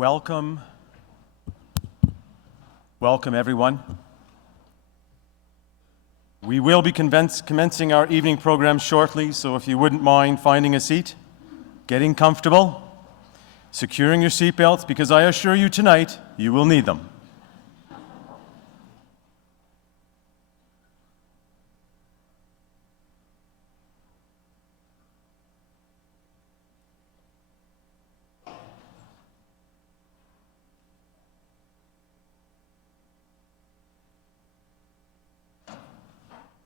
Welcome. Welcome, everyone. We will be commencing our evening program shortly, so if you wouldn't mind finding a seat, getting comfortable, securing your seatbelts, because I assure you tonight, you will need them.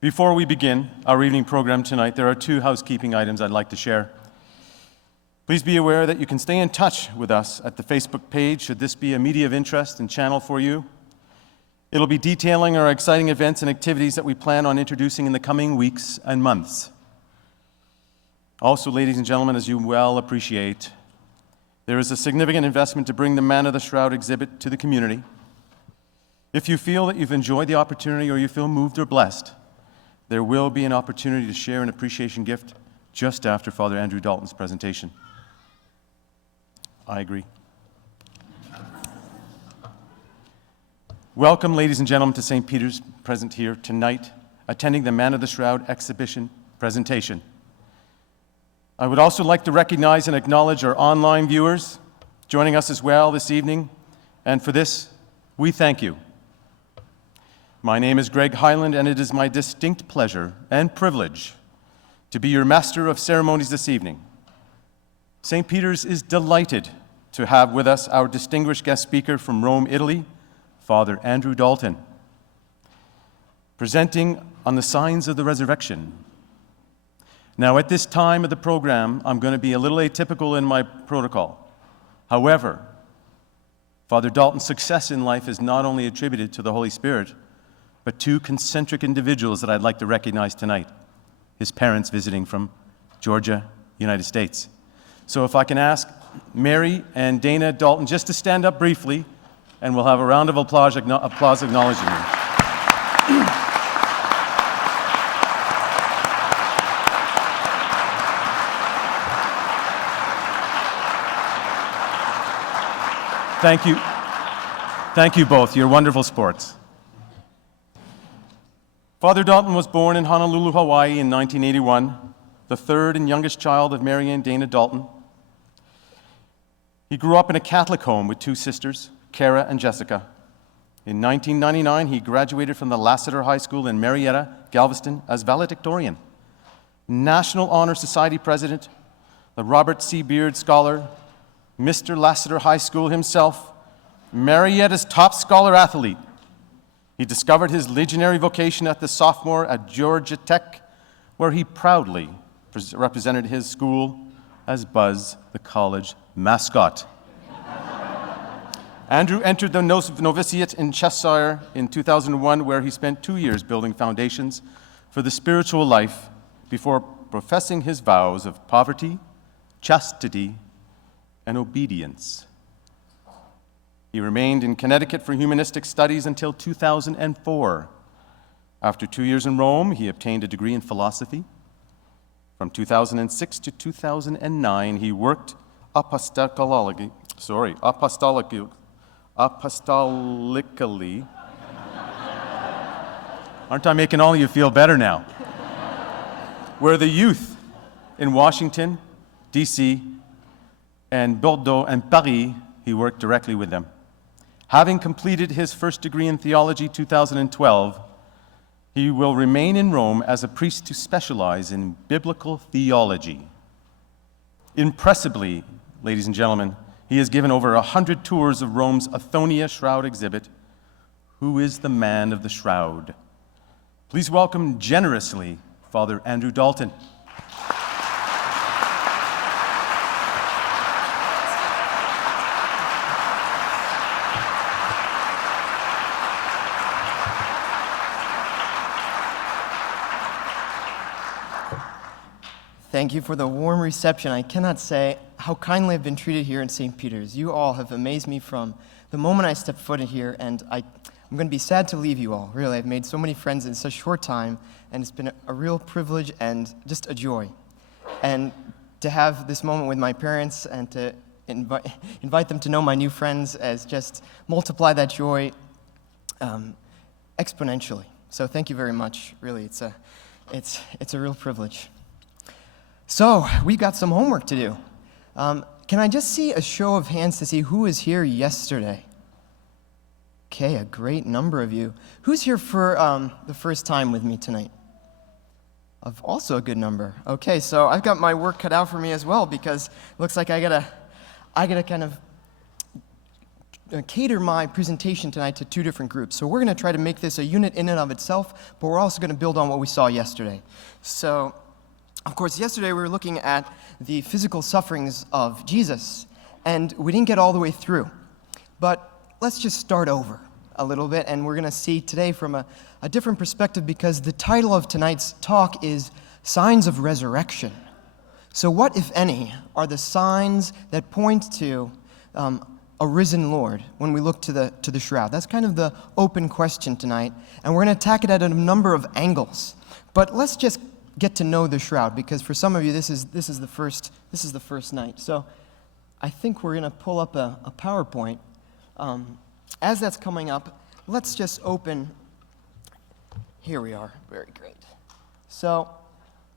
Before we begin our evening program tonight, there are two housekeeping items I'd like to share. Please be aware that you can stay in touch with us at the Facebook page should this be a media of interest and channel for you. It'll be detailing our exciting events and activities that we plan on introducing in the coming weeks and months. Also, ladies and gentlemen, as you well appreciate, there is a significant investment to bring the Man of the Shroud exhibit to the community. If you feel that you've enjoyed the opportunity or you feel moved or blessed, there will be an opportunity to share an appreciation gift just after Father Andrew Dalton's presentation. I agree. Welcome, ladies and gentlemen, to St. Peter's present here tonight, attending the Man of the Shroud exhibition presentation. I would also like to recognize and acknowledge our online viewers joining us as well this evening, and for this, we thank you. My name is Greg Hyland, and it is my distinct pleasure and privilege to be your Master of Ceremonies this evening. St. Peter's is delighted to have with us our distinguished guest speaker from Rome, Italy, Father Andrew Dalton, presenting on the signs of the resurrection. Now, at this time of the program, I'm going to be a little atypical in my protocol. However, Father Dalton's success in life is not only attributed to the Holy Spirit, but two concentric individuals that I'd like to recognize tonight, his parents visiting from Georgia, United States. So if I can ask Mary and Dana Dalton just to stand up briefly, and we'll have a round of applause acknowledging them. Thank you. Thank you both. You're wonderful sports. Father Dalton was born in Honolulu, Hawaii in 1981, the third and youngest child of Mary and Dana Dalton. He grew up in a Catholic home with two sisters, Cara and Jessica. In 1999, he graduated from the Lassiter High School in Marietta, Galveston, as valedictorian, National Honor Society president, the Robert C. Beard Scholar, Mr. Lassiter High School himself, Marietta's top scholar athlete. He discovered his legionary vocation at the sophomore at Georgia Tech, where he proudly represented his school as Buzz, the college mascot. Andrew entered the novitiate in Cheshire in 2001, where he spent 2 years building foundations for the spiritual life before professing his vows of poverty, chastity, and obedience. He remained in Connecticut for humanistic studies until 2004. After 2 years in Rome, he obtained a degree in philosophy. From 2006 to 2009, he worked apostolically. Aren't I making all of you feel better now? Where the youth in Washington, D.C., and Bordeaux and Paris, he worked directly with them. Having completed his first degree in theology 2012, he will remain in Rome as a priest to specialize in biblical theology. Impressively, ladies and gentlemen, he has given over 100 tours of Rome's Othonia Shroud exhibit. Who is the Man of the Shroud? Please welcome generously Father Andrew Dalton. Thank you for the warm reception. I cannot say how kindly I've been treated here in St. Peter's. You all have amazed me from the moment I stepped foot in here, and I'm going to be sad to leave you all. Really, I've made so many friends in such a short time, and it's been a real privilege and just a joy. And to have this moment with my parents and to invite them to know my new friends as just multiply that joy exponentially. So thank you very much. Really, it's a real privilege. So we've got some homework to do. Can I just see a show of hands to see who was here yesterday? Okay, a great number of you. Who's here for the first time with me tonight? Also a good number. Okay, so I've got my work cut out for me as well, because it looks like I gotta kind of cater my presentation tonight to two different groups. So we're going to try to make this a unit in and of itself, but we're also going to build on what we saw yesterday. So, of course, yesterday we were looking at the physical sufferings of Jesus, and we didn't get all the way through. But let's just start over a little bit, and we're going to see today from a different perspective, because the title of tonight's talk is Signs of Resurrection. So what, if any, are the signs that point to a risen Lord when we look to the shroud? That's kind of the open question tonight, and we're going to attack it at a number of angles. But let's just get to know the shroud, because for some of you this is the first night. So I think we're going to pull up a PowerPoint. As that's coming up, let's just open. Here we are. Very great. So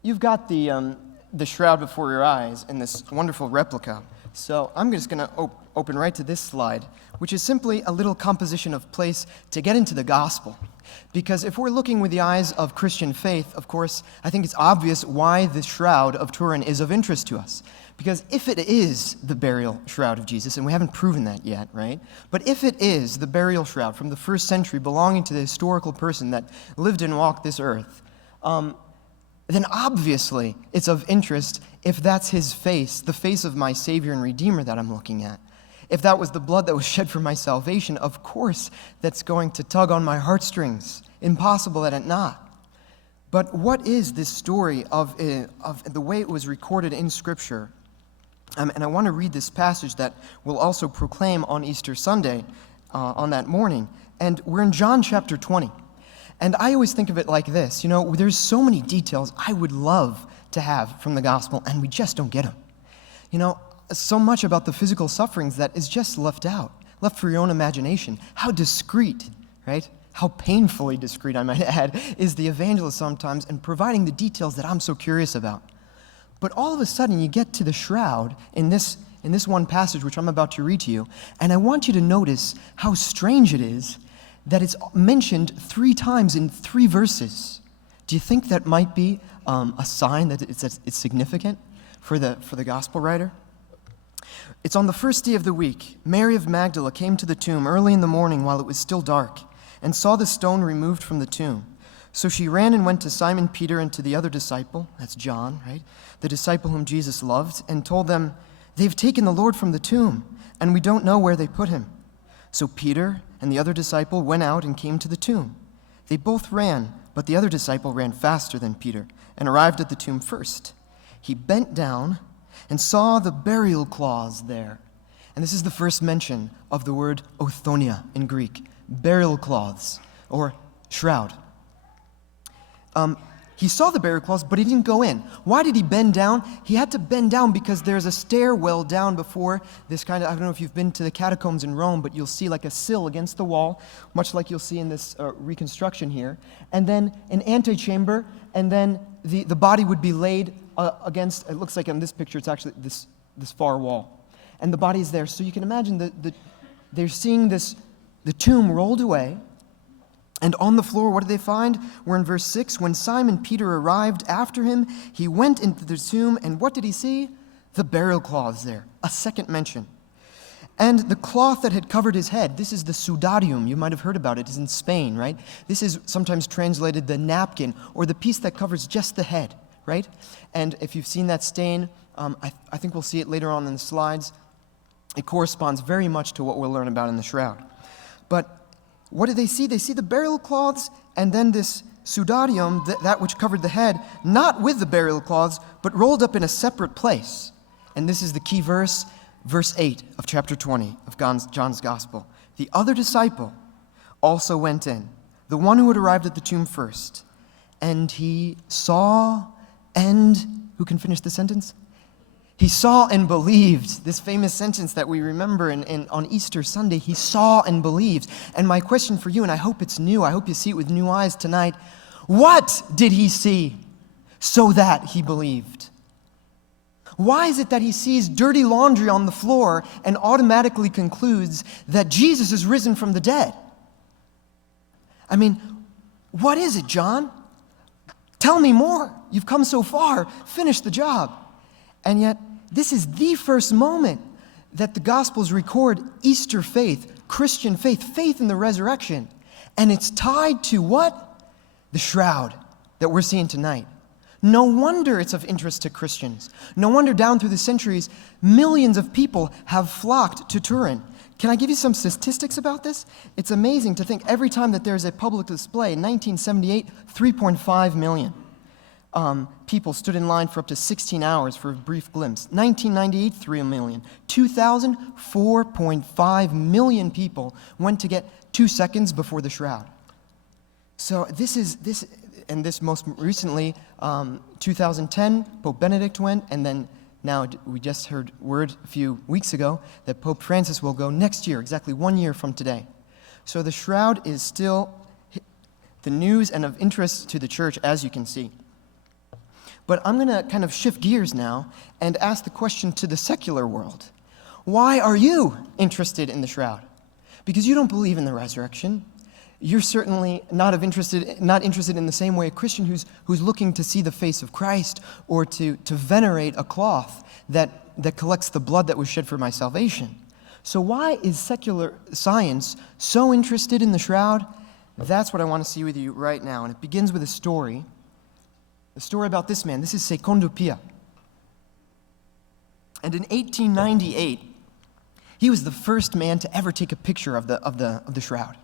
you've got the shroud before your eyes in this wonderful replica. So I'm just going to open right to this slide, which is simply a little composition of place to get into the gospel. Because if we're looking with the eyes of Christian faith, of course, I think it's obvious why the Shroud of Turin is of interest to us. Because if it is the burial shroud of Jesus, and we haven't proven that yet, right? But if it is the burial shroud from the first century belonging to the historical person that lived and walked this earth, then obviously it's of interest if that's his face, the face of my Savior and Redeemer that I'm looking at. If that was the blood that was shed for my salvation, of course that's going to tug on my heartstrings. Impossible that it not. But what is this story of the way it was recorded in Scripture? And I want to read this passage that we'll also proclaim on Easter Sunday, on that morning. And we're in John chapter 20. And I always think of it like this. You know, there's so many details I would love to have from the gospel, and we just don't get them. You know, so much about the physical sufferings that is just left out, left for your own imagination. How discreet, right? How painfully discreet, I might add, is the evangelist sometimes in providing the details that I'm so curious about. But all of a sudden, you get to the shroud in this one passage, which I'm about to read to you, and I want you to notice how strange it is that it's mentioned 3 times in 3 verses. Do you think that might be a sign that it's significant for the gospel writer? It's on the first day of the week. Mary of Magdala came to the tomb early in the morning while it was still dark, and saw the stone removed from the tomb. So she ran and went to Simon Peter and to the other disciple, that's John, right? The disciple whom Jesus loved, and told them, "They've taken the Lord from the tomb, and we don't know where they put him." So Peter and the other disciple went out and came to the tomb. They both ran, but the other disciple ran faster than Peter and arrived at the tomb first. He bent down and saw the burial cloths there. And this is the first mention of the word Othonia in Greek, burial cloths, or shroud. He saw the burial cloths, but he didn't go in. Why did he bend down? He had to bend down because there's a stairwell down before this kind of, I don't know if you've been to the catacombs in Rome, but you'll see like a sill against the wall, much like you'll see in this reconstruction here, and then an antechamber, and then the body would be laid against, it looks like in this picture, it's actually this far wall. And the body is there. So you can imagine they're seeing the tomb rolled away. And on the floor, what did they find? We're in verse 6. When Simon Peter arrived after him, he went into the tomb, and what did he see? The burial cloths there. A second mention. And the cloth that had covered his head, this is the sudarium. You might have heard about it. It's in Spain, right? This is sometimes translated the napkin, or the piece that covers just the head, right? And if you've seen that stain, I think we'll see it later on in the slides. It corresponds very much to what we'll learn about in the shroud. But what did they see? They see the burial cloths and then this sudarium, that which covered the head, not with the burial cloths, but rolled up in a separate place. And this is the key verse, verse 8 of chapter 20 of John's Gospel. The other disciple also went in, the one who had arrived at the tomb first, and he saw and, who can finish the sentence? He saw and believed. This famous sentence that we remember on Easter Sunday, he saw and believed. And my question for you, and I hope it's new, I hope you see it with new eyes tonight, what did he see so that he believed? Why is it that he sees dirty laundry on the floor and automatically concludes that Jesus is risen from the dead? I mean, what is it, John? Tell me more. You've come so far. Finish the job. And yet, this is the first moment that the Gospels record Easter faith, Christian faith, faith in the resurrection. And it's tied to what? The shroud that we're seeing tonight. No wonder it's of interest to Christians. No wonder down through the centuries, millions of people have flocked to Turin. Can I give you some statistics about this? It's amazing to think every time that there's a public display. In 1978, 3.5 million. People stood in line for up to 16 hours for a brief glimpse. 1998, 3 million. 2000, 4.5 million people went to get 2 seconds before the shroud. So this most recently, 2010, Pope Benedict went, and then now we just heard word a few weeks ago that Pope Francis will go next year, exactly 1 year from today. So the shroud is still the news and of interest to the church, as you can see. But I'm going to kind of shift gears now and ask the question to the secular world. Why are you interested in the shroud? Because you don't believe in the resurrection. You're certainly not interested in the same way a Christian who's looking to see the face of Christ or to venerate a cloth that collects the blood that was shed for my salvation. So why is secular science so interested in the shroud? That's what I want to see with you right now. And it begins with a story about this man. This is Secondo Pia. And in 1898, he was the first man to ever take a picture of the shroud.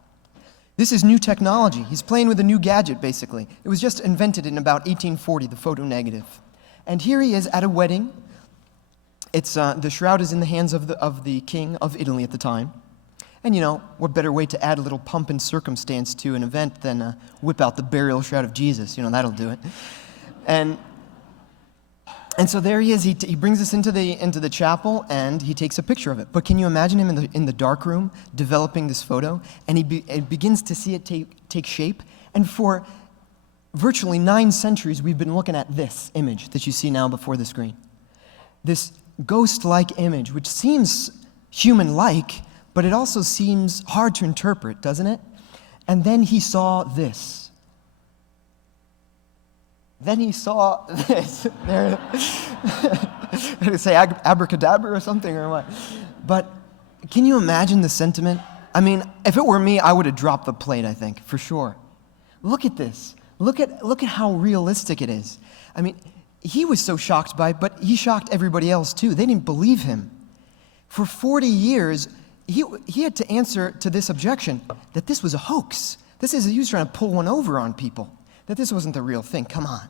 This is new technology. He's playing with a new gadget, basically. It was just invented in about 1840, the photo negative. And here he is at a wedding. The shroud is in the hands of the king of Italy at the time. And what better way to add a little pomp and circumstance to an event than whip out the burial shroud of Jesus? That'll do it. And so there he is. He brings us into the chapel, and he takes a picture of it. But can you imagine him in the dark room developing this photo? And he begins to see it take shape. And for virtually 9 centuries, we've been looking at this image that you see now before the screen. This ghost-like image, which seems human-like, but it also seems hard to interpret, doesn't it? And then he saw this. Then he saw this. There, I say abracadabra or something or what? But can you imagine the sentiment? I mean, if it were me, I would have dropped the plate, I think, for sure. Look at this. Look at how realistic it is. I mean, he was so shocked by it, but he shocked everybody else too. They didn't believe him. For 40 years, he had to answer to this objection that this was a hoax. He was trying to pull one over on people, that this wasn't the real thing. Come on.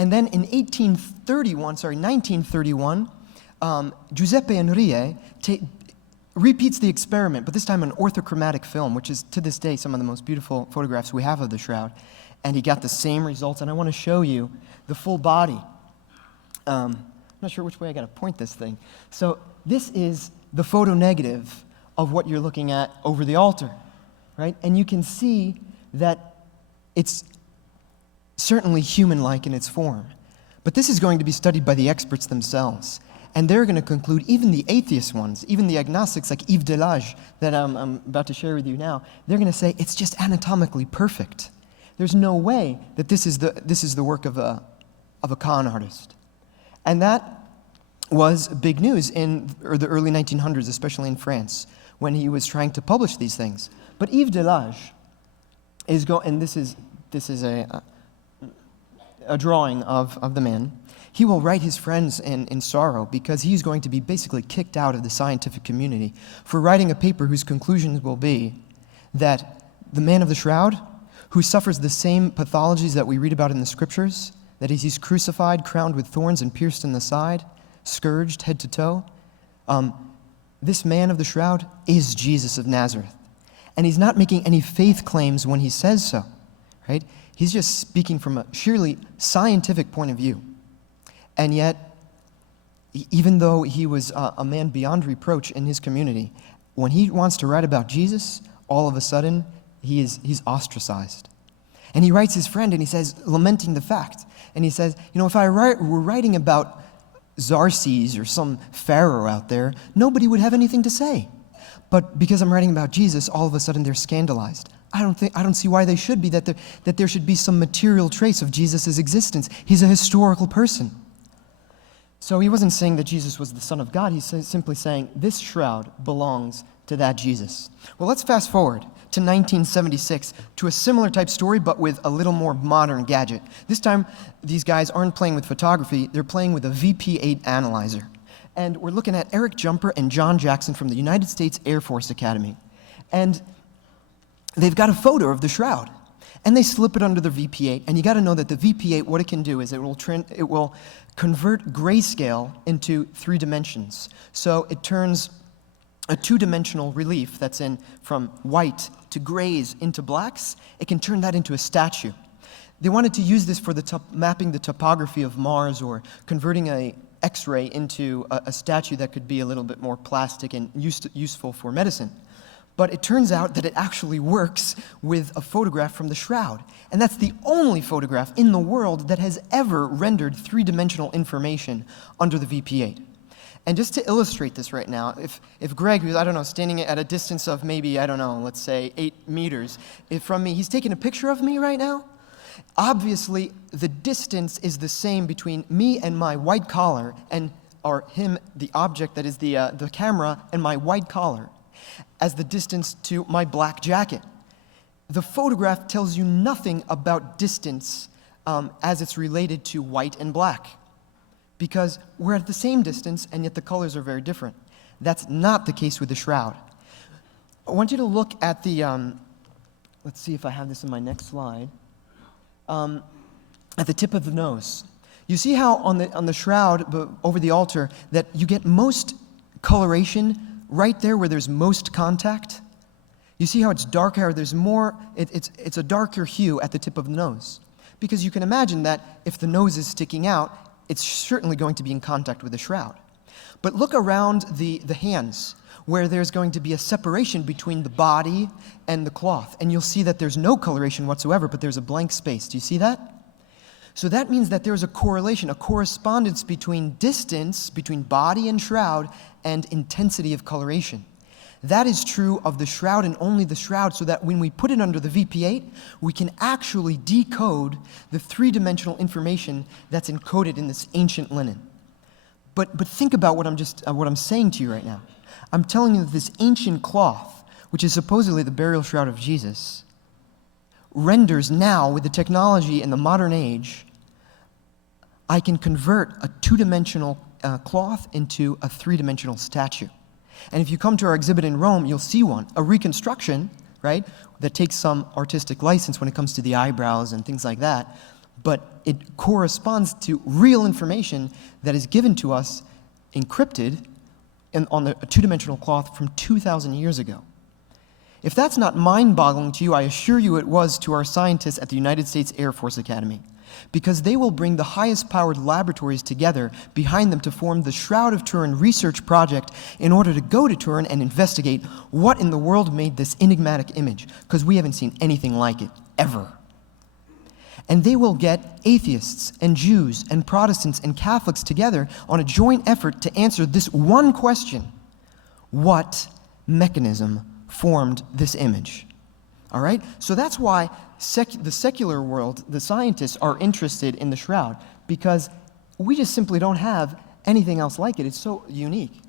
And then in 1931, Giuseppe Enrie repeats the experiment, but this time in orthochromatic film, which is to this day some of the most beautiful photographs we have of the shroud. And he got the same results, and I want to show you the full body. I'm not sure which way I got to point this thing. So this is the photo negative of what you're looking at over the altar, right? And you can see that it's certainly human-like in its form. But this is going to be studied by the experts themselves. And they're going to conclude, even the atheist ones, even the agnostics like Yves Delage that I'm about to share with you now, they're going to say it's just anatomically perfect. There's no way that this is the work of a con artist. And that was big news in the early 1900s, especially in France, when he was trying to publish these things. But Yves Delage and this is a drawing of the man. He will write his friends in sorrow because he's going to be basically kicked out of the scientific community for writing a paper whose conclusions will be that the man of the shroud, who suffers the same pathologies that we read about in the scriptures, that is, he's crucified, crowned with thorns and pierced in the side, scourged head to toe, this man of the shroud is Jesus of Nazareth. And he's not making any faith claims when he says so, right? He's just speaking from a sheerly scientific point of view. And yet, even though he was a man beyond reproach in his community, when he wants to write about Jesus, all of a sudden, he's ostracized. And he writes his friend, and he says, lamenting the fact, and he says, if I were writing about Xerxes or some pharaoh out there, nobody would have anything to say. But because I'm writing about Jesus, all of a sudden they're scandalized. I don't see why they should be, that there should be some material trace of Jesus' existence. He's a historical person. So he wasn't saying that Jesus was the Son of God. He's simply saying this shroud belongs to that Jesus. Well, let's fast forward to 1976 to a similar type story, but with a little more modern gadget. This time, these guys aren't playing with photography. They're playing with a VP8 analyzer. And we're looking at Eric Jumper and John Jackson from the United States Air Force Academy. And they've got a photo of the shroud. And they slip it under the VP8. And you got to know that the VP8, what it can do is it will convert grayscale into 3 dimensions. So it turns a 2-dimensional relief that's in from white to grays into blacks. It can turn that into a statue. They wanted to use this for mapping the topography of Mars, or converting a X-ray into a statue that could be a little bit more plastic and useful for medicine. But it turns out that it actually works with a photograph from the shroud. And that's the only photograph in the world that has ever rendered 3-dimensional information under the VP8. And just to illustrate this right now, if Greg, who's, standing at a distance of maybe, let's say 8 meters from me, he's taking a picture of me right now, obviously the distance is the same between me and my white collar, or him, the object that is the camera, and my white collar, as the distance to my black jacket. The photograph tells you nothing about distance as it's related to white and black, because we're at the same distance and yet the colors are very different. That's not the case with the shroud. I want you to look at the, let's see if I have this in my next slide, at the tip of the nose. You see how on the shroud over the altar that you get most coloration right there where there's most contact? You see how it's darker, there's more, it's a darker hue at the tip of the nose. Because you can imagine that if the nose is sticking out, it's certainly going to be in contact with the shroud. But look around the hands, where there's going to be a separation between the body and the cloth. And you'll see that there's no coloration whatsoever, but there's a blank space. Do you see that? So that means that there's a correlation, a correspondence between distance, between body and shroud, and intensity of coloration. That is true of the shroud and only the shroud, so that when we put it under the VP8, we can actually decode the 3-dimensional information that's encoded in this ancient linen. But think about what I'm saying to you right now. I'm telling you that this ancient cloth, which is supposedly the burial shroud of Jesus, renders now, with the technology in the modern age, I can convert a 2-dimensional cloth into a 3-dimensional statue. And if you come to our exhibit in Rome, you'll see one, a reconstruction, right, that takes some artistic license when it comes to the eyebrows and things like that, but it corresponds to real information that is given to us encrypted on a 2-dimensional cloth from 2,000 years ago. If that's not mind-boggling to you, I assure you it was to our scientists at the United States Air Force Academy, because they will bring the highest-powered laboratories together behind them to form the Shroud of Turin research project in order to go to Turin and investigate what in the world made this enigmatic image, because we haven't seen anything like it, ever. And they will get atheists and Jews and Protestants and Catholics together on a joint effort to answer this one question: what mechanism formed this image? All right? So that's why the secular world, the scientists, are interested in the shroud, because we just simply don't have anything else like it. It's so unique.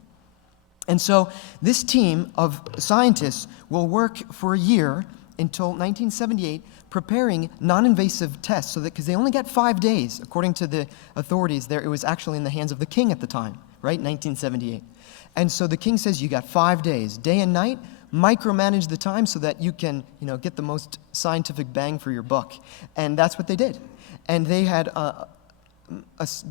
And so this team of scientists will work for a year until 1978 preparing non-invasive tests, so that, because they only got 5 days, according to the authorities there, it was actually in the hands of the king at the time, right, 1978. And so the king says, you got 5 days, day and night, micromanage the time so that you can, get the most scientific bang for your buck. And that's what they did. And they had about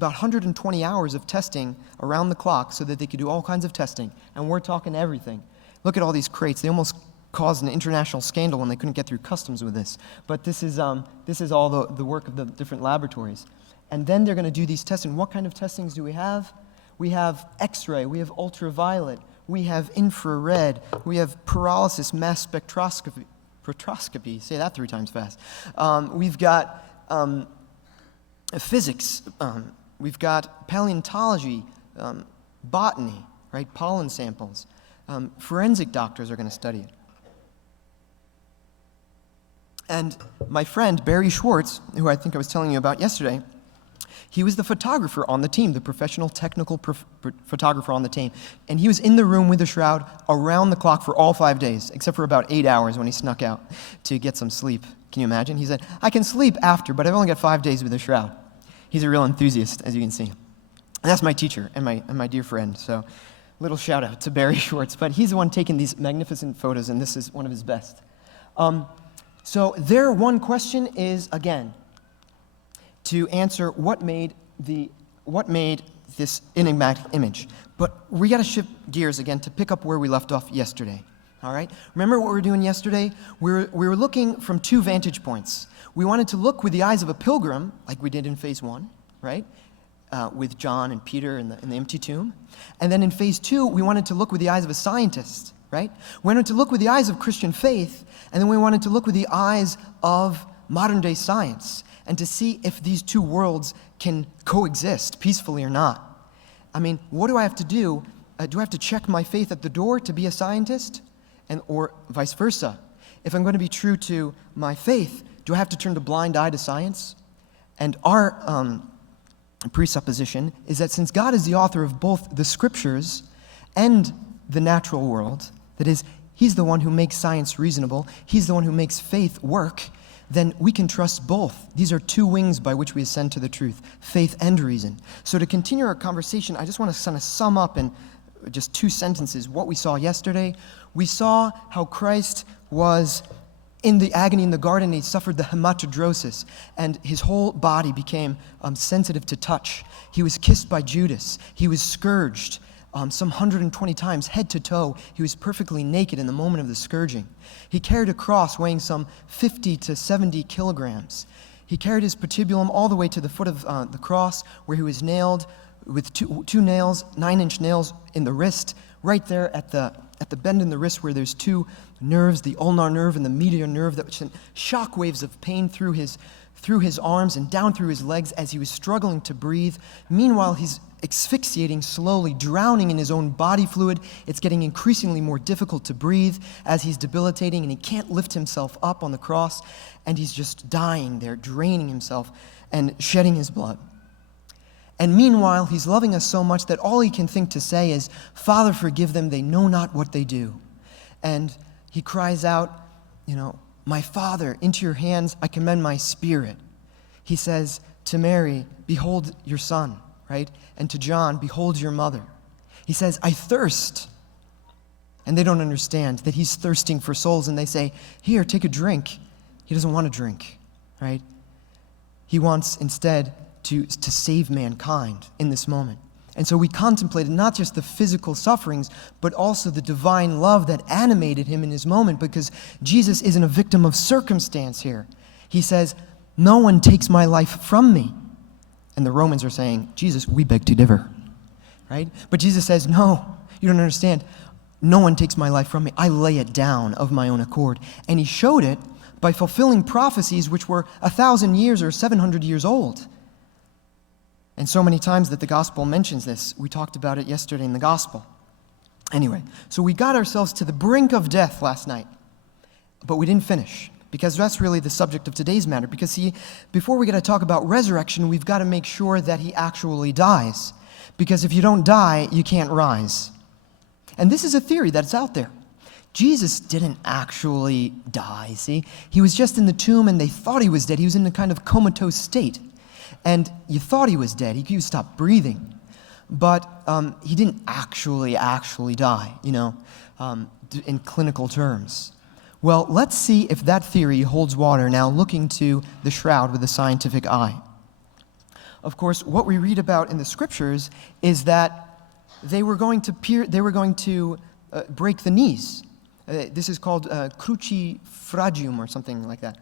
120 hours of testing around the clock so that they could do all kinds of testing. And we're talking everything. Look at all these crates. They almost caused an international scandal when they couldn't get through customs with this. But this is all the work of the different laboratories. And then they're going to do these testing. What kind of testings do we have? we have X-ray, we have ultraviolet, we have infrared, we have pyrolysis, mass spectroscopy, say that 3 times fast. We've got physics, we've got paleontology, botany, right? Pollen samples. Forensic doctors are going to study it. And my friend, Barry Schwartz, who I think I was telling you about yesterday, he was the photographer on the team, the professional technical photographer on the team. And he was in the room with the shroud around the clock for all 5 days, except for about 8 hours when he snuck out to get some sleep. Can you imagine? He said, I can sleep after, but I've only got 5 days with the shroud. He's a real enthusiast, as you can see. And that's my teacher and my dear friend. So little shout out to Barry Schwartz. But he's the one taking these magnificent photos, and this is one of his best. So their one question is, again, to answer what made this enigmatic image. But we got to shift gears again to pick up where we left off yesterday. All right? Remember what we were doing yesterday? We were looking from 2 vantage points. We wanted to look with the eyes of a pilgrim, like we did in phase 1, right? With John and Peter in the empty tomb. And then in phase 2, we wanted to look with the eyes of a scientist, right? We wanted to look with the eyes of Christian faith, and then we wanted to look with the eyes of modern-day science, and to see if these 2 worlds can coexist peacefully or not. I mean, what do I have to do? Do I have to check my faith at the door to be a scientist? Or vice versa? If I'm going to be true to my faith, do I have to turn a blind eye to science? And our presupposition is that since God is the author of both the scriptures and the natural world, that is, he's the one who makes science reasonable, he's the one who makes faith work, then we can trust both. These are 2 wings by which we ascend to the truth, faith and reason. So to continue our conversation, I just want to kind of sum up in just 2 sentences what we saw yesterday. We saw how Christ was in the agony in the garden. He suffered the hematodrosis, and his whole body became sensitive to touch. He was kissed by Judas. He was scourged some 120 times, head to toe. He was perfectly naked in the moment of the scourging. He carried a cross weighing some 50 to 70 kilograms. He carried his patibulum all the way to the foot of the cross, where he was nailed with two nails, 9-inch nails in the wrist, right there at the bend in the wrist where there's 2 nerves, the ulnar nerve and the medial nerve, that sent shock waves of pain through his arms and down through his legs as he was struggling to breathe. Meanwhile, he's asphyxiating slowly, drowning in his own body fluid. It's getting increasingly more difficult to breathe as he's debilitating, and he can't lift himself up on the cross, and he's just dying there, draining himself and shedding his blood. And meanwhile, he's loving us so much that all he can think to say is, Father, forgive them, they know not what they do. And he cries out, my Father, into your hands I commend my spirit. He says to Mary, behold your son, right? And to John, behold your mother. He says, I thirst. And they don't understand that he's thirsting for souls, and they say, here, take a drink. He doesn't want to drink, right? He wants instead to save mankind in this moment. And so we contemplated not just the physical sufferings, but also the divine love that animated him in his moment, because Jesus isn't a victim of circumstance here. He says, no one takes my life from me. And the Romans are saying, Jesus, we beg to differ, right? But Jesus says, no, you don't understand. No one takes my life from me. I lay it down of my own accord. And he showed it by fulfilling prophecies which were 1,000 years or 700 years old. And so many times that the gospel mentions this. We talked about it yesterday in the gospel. Anyway, so we got ourselves to the brink of death last night, but we didn't finish, because that's really the subject of today's matter. Because see, before we get to talk about resurrection, we've got to make sure that he actually dies. Because if you don't die, you can't rise. And this is a theory that's out there. Jesus didn't actually die, see? He was just in the tomb, and they thought he was dead. He was in a kind of comatose state. And you thought he was dead. He stopped breathing. But he didn't actually die, in clinical terms. Well, let's see if that theory holds water now, looking to the shroud with a scientific eye. Of course, what we read about in the scriptures is that they were going to break the knees. This is called crucifragium or something like that.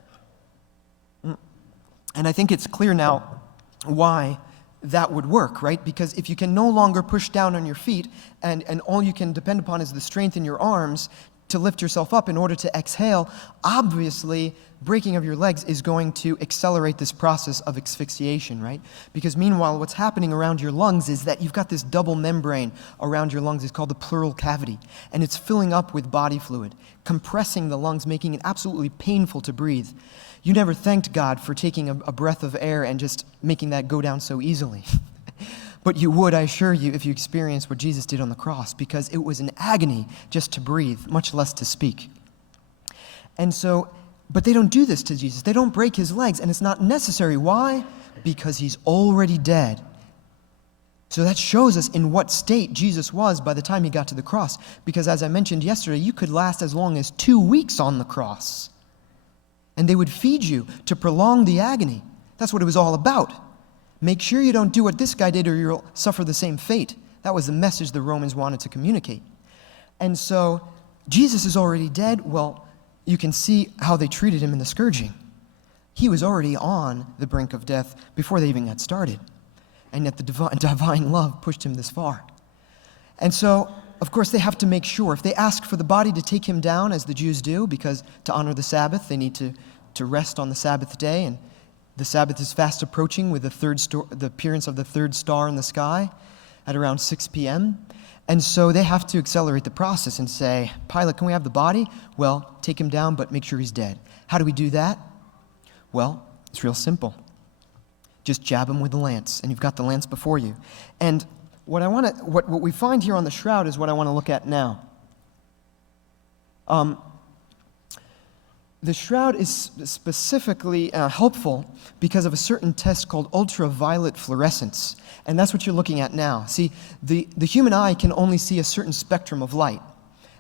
And I think it's clear now why that would work, right? Because if you can no longer push down on your feet and all you can depend upon is the strength in your arms to lift yourself up in order to exhale, obviously breaking of your legs is going to accelerate this process of asphyxiation, right? Because meanwhile, what's happening around your lungs is that you've got this double membrane around your lungs. It's called the pleural cavity, and it's filling up with body fluid, compressing the lungs, making it absolutely painful to breathe. You never thanked God for taking a breath of air and just making that go down so easily. But you would, I assure you, if you experienced what Jesus did on the cross, because it was an agony just to breathe, much less to speak. And so, but they don't do this to Jesus. They don't break his legs, and it's not necessary. Why? Because he's already dead. So that shows us in what state Jesus was by the time he got to the cross. Because as I mentioned yesterday, you could last as long as 2 weeks on the cross. And they would feed you to prolong the agony. That's what it was all about. Make sure you don't do what this guy did or you'll suffer the same fate. That was the message the Romans wanted to communicate. And so Jesus is already dead. Well, you can see how they treated him in the scourging. He was already on the brink of death before they even got started. And yet the divine love pushed him this far. And so, of course, they have to make sure. If they ask for the body to take him down, as the Jews do, because to honor the Sabbath, they need to rest on the Sabbath day, and the Sabbath is fast approaching with the appearance of the third star in the sky at around 6 p.m. And so they have to accelerate the process and say, Pilate, can we have the body? Well, take him down, but make sure he's dead. How do we do that? Well, it's real simple. Just jab him with the lance, and you've got the lance before you. And what we find here on the shroud is what I want to look at now. The shroud is specifically helpful because of a certain test called ultraviolet fluorescence. And that's what you're looking at now. See, the human eye can only see a certain spectrum of light.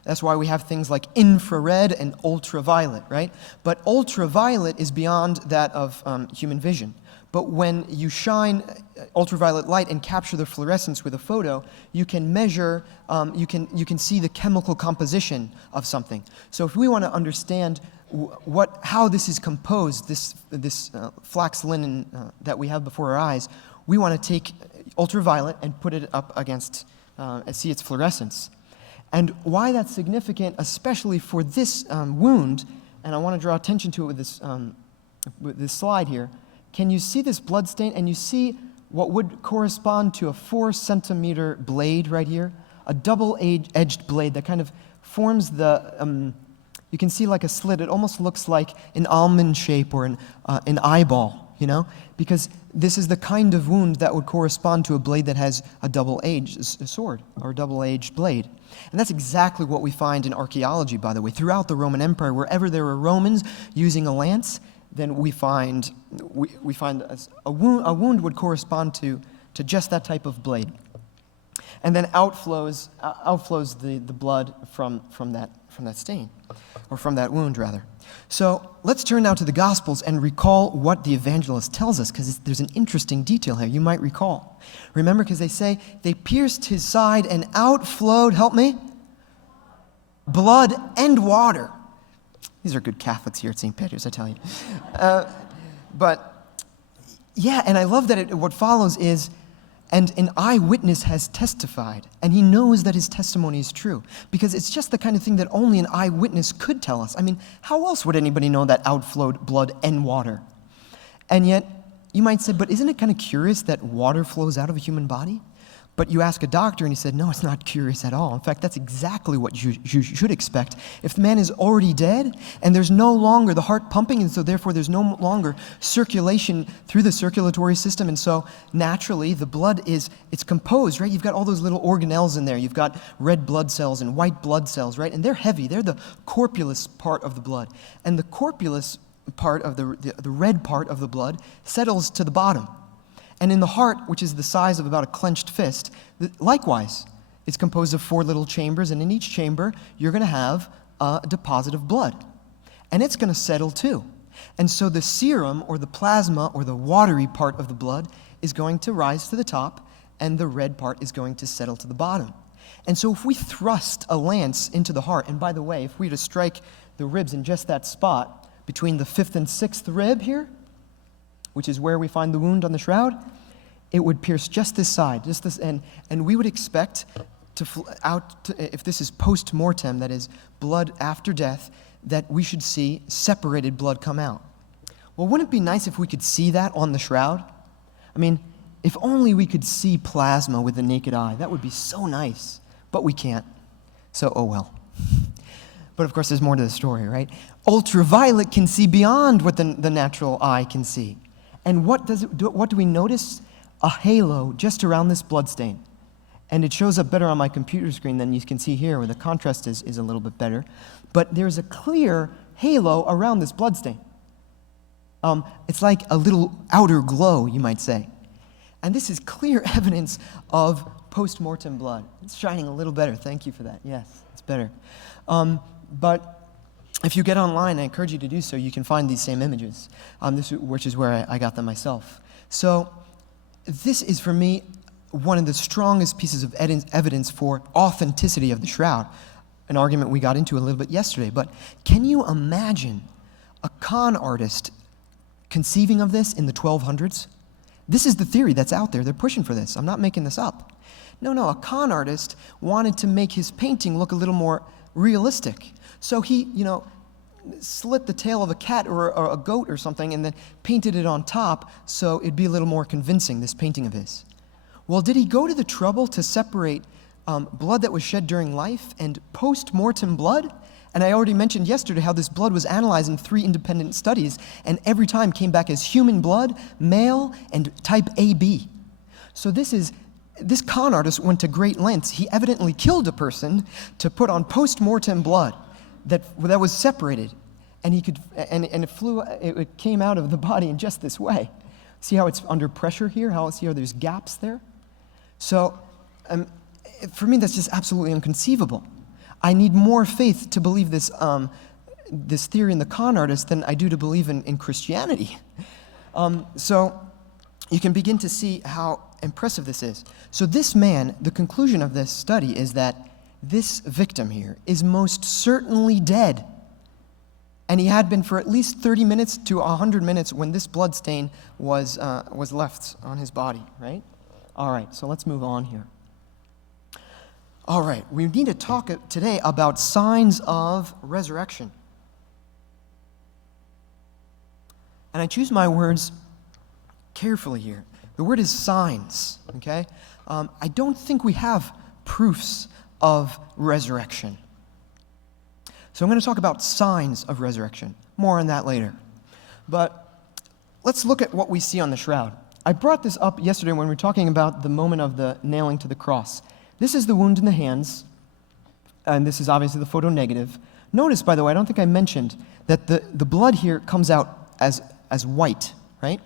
That's why we have things like infrared and ultraviolet, right? But ultraviolet is beyond that of human vision. But when you shine ultraviolet light and capture the fluorescence with a photo, you can measure, you can see the chemical composition of something. So if we want to understand how this is composed, this flax linen that we have before our eyes, we want to take ultraviolet and put it up against and see its fluorescence. And why that's significant, especially for this wound, and I want to draw attention to it with this slide here. Can you see this blood stain? And you see what would correspond to a 4-centimeter blade right here, a double-edged blade that kind of forms the. You can see like a slit. It almost looks like an almond shape or an eyeball, you know, because this is the kind of wound that would correspond to a blade that has a double-edged sword or a double-edged blade. And that's exactly what we find in archaeology, by the way. Throughout the Roman Empire, wherever there were Romans using a lance, then we find a wound would correspond to just that type of blade. And then outflows the blood from that stain, or from that wound, rather. So let's turn now to the Gospels and recall what the evangelist tells us, because there's an interesting detail here you might recall. Remember, because they say, they pierced his side and outflowed, help me, blood and water. These are good Catholics here at St. Peter's, I tell you. But, yeah, and I love that what follows is, and an eyewitness has testified, and he knows that his testimony is true, because it's just the kind of thing that only an eyewitness could tell us. I mean, how else would anybody know that outflowed blood and water? And yet, you might say, but isn't it kind of curious that water flows out of a human body? But you ask a doctor, and he said, no, it's not curious at all. In fact, that's exactly what you should expect. If the man is already dead, and there's no longer the heart pumping, and so therefore there's no longer circulation through the circulatory system, and so naturally the blood it's composed, right? You've got all those little organelles in there. You've got red blood cells and white blood cells, right? And they're heavy. They're the corpulous part of the blood. And the corpulous part of the red part of the blood settles to the bottom. And in the heart, which is the size of about a clenched fist, likewise, it's composed of 4 little chambers, and in each chamber, you're going to have a deposit of blood. And it's going to settle too. And so the serum, or the plasma, or the watery part of the blood is going to rise to the top, and the red part is going to settle to the bottom. And so if we thrust a lance into the heart, and by the way, if we were to strike the ribs in just that spot, between the 5th and 6th rib here, which is where we find the wound on the shroud, it would pierce just this side, just this, and we would expect if this is post-mortem, that is blood after death, that we should see separated blood come out. Well, wouldn't it be nice if we could see that on the shroud? I mean, if only we could see plasma with the naked eye. That would be so nice, but we can't. So, oh well. But of course, there's more to the story, right? Ultraviolet can see beyond what the natural eye can see. And what do we notice? A halo just around this bloodstain. And it shows up better on my computer screen than you can see here, where the contrast is a little bit better. But there's a clear halo around this bloodstain. It's like a little outer glow, you might say. And this is clear evidence of post-mortem blood. It's shining a little better. Thank you for that. Yes, it's better. But if you get online, I encourage you to do so, you can find these same images, which is where I got them myself. So this is, for me, one of the strongest pieces of evidence for authenticity of the shroud, an argument we got into a little bit yesterday. But can you imagine a con artist conceiving of this in the 1200s? This is the theory that's out there. They're pushing for this. I'm not making this up. No, a con artist wanted to make his painting look a little more realistic. So he, slit the tail of a cat or a goat or something and then painted it on top so it'd be a little more convincing, this painting of his. Well, did he go to the trouble to separate blood that was shed during life and post-mortem blood? And I already mentioned yesterday how this blood was analyzed in 3 independent studies, and every time came back as human blood, male, and type AB. So this con artist went to great lengths. He evidently killed a person to put on post-mortem blood that was separated, and it came out of the body in just this way. See how it's under pressure here? See how there's gaps there? So, for me, that's just absolutely inconceivable. I need more faith to believe this theory in the con artist than I do to believe in Christianity. So you can begin to see how impressive this is. So this man, the conclusion of this study is that this victim here is most certainly dead. And he had been for at least 30 minutes to 100 minutes when this blood stain was left on his body, right? All right, so let's move on here. All right, we need to talk today about signs of resurrection. And I choose my words carefully here. The word is signs, okay? I don't think we have proofs of resurrection. So I'm going to talk about signs of resurrection. More on that later. But let's look at what we see on the shroud. I brought this up yesterday when we were talking about the moment of the nailing to the cross. This is the wound in the hands, and this is obviously the photo negative. Notice, by the way, I don't think I mentioned that the blood here comes out as white, right?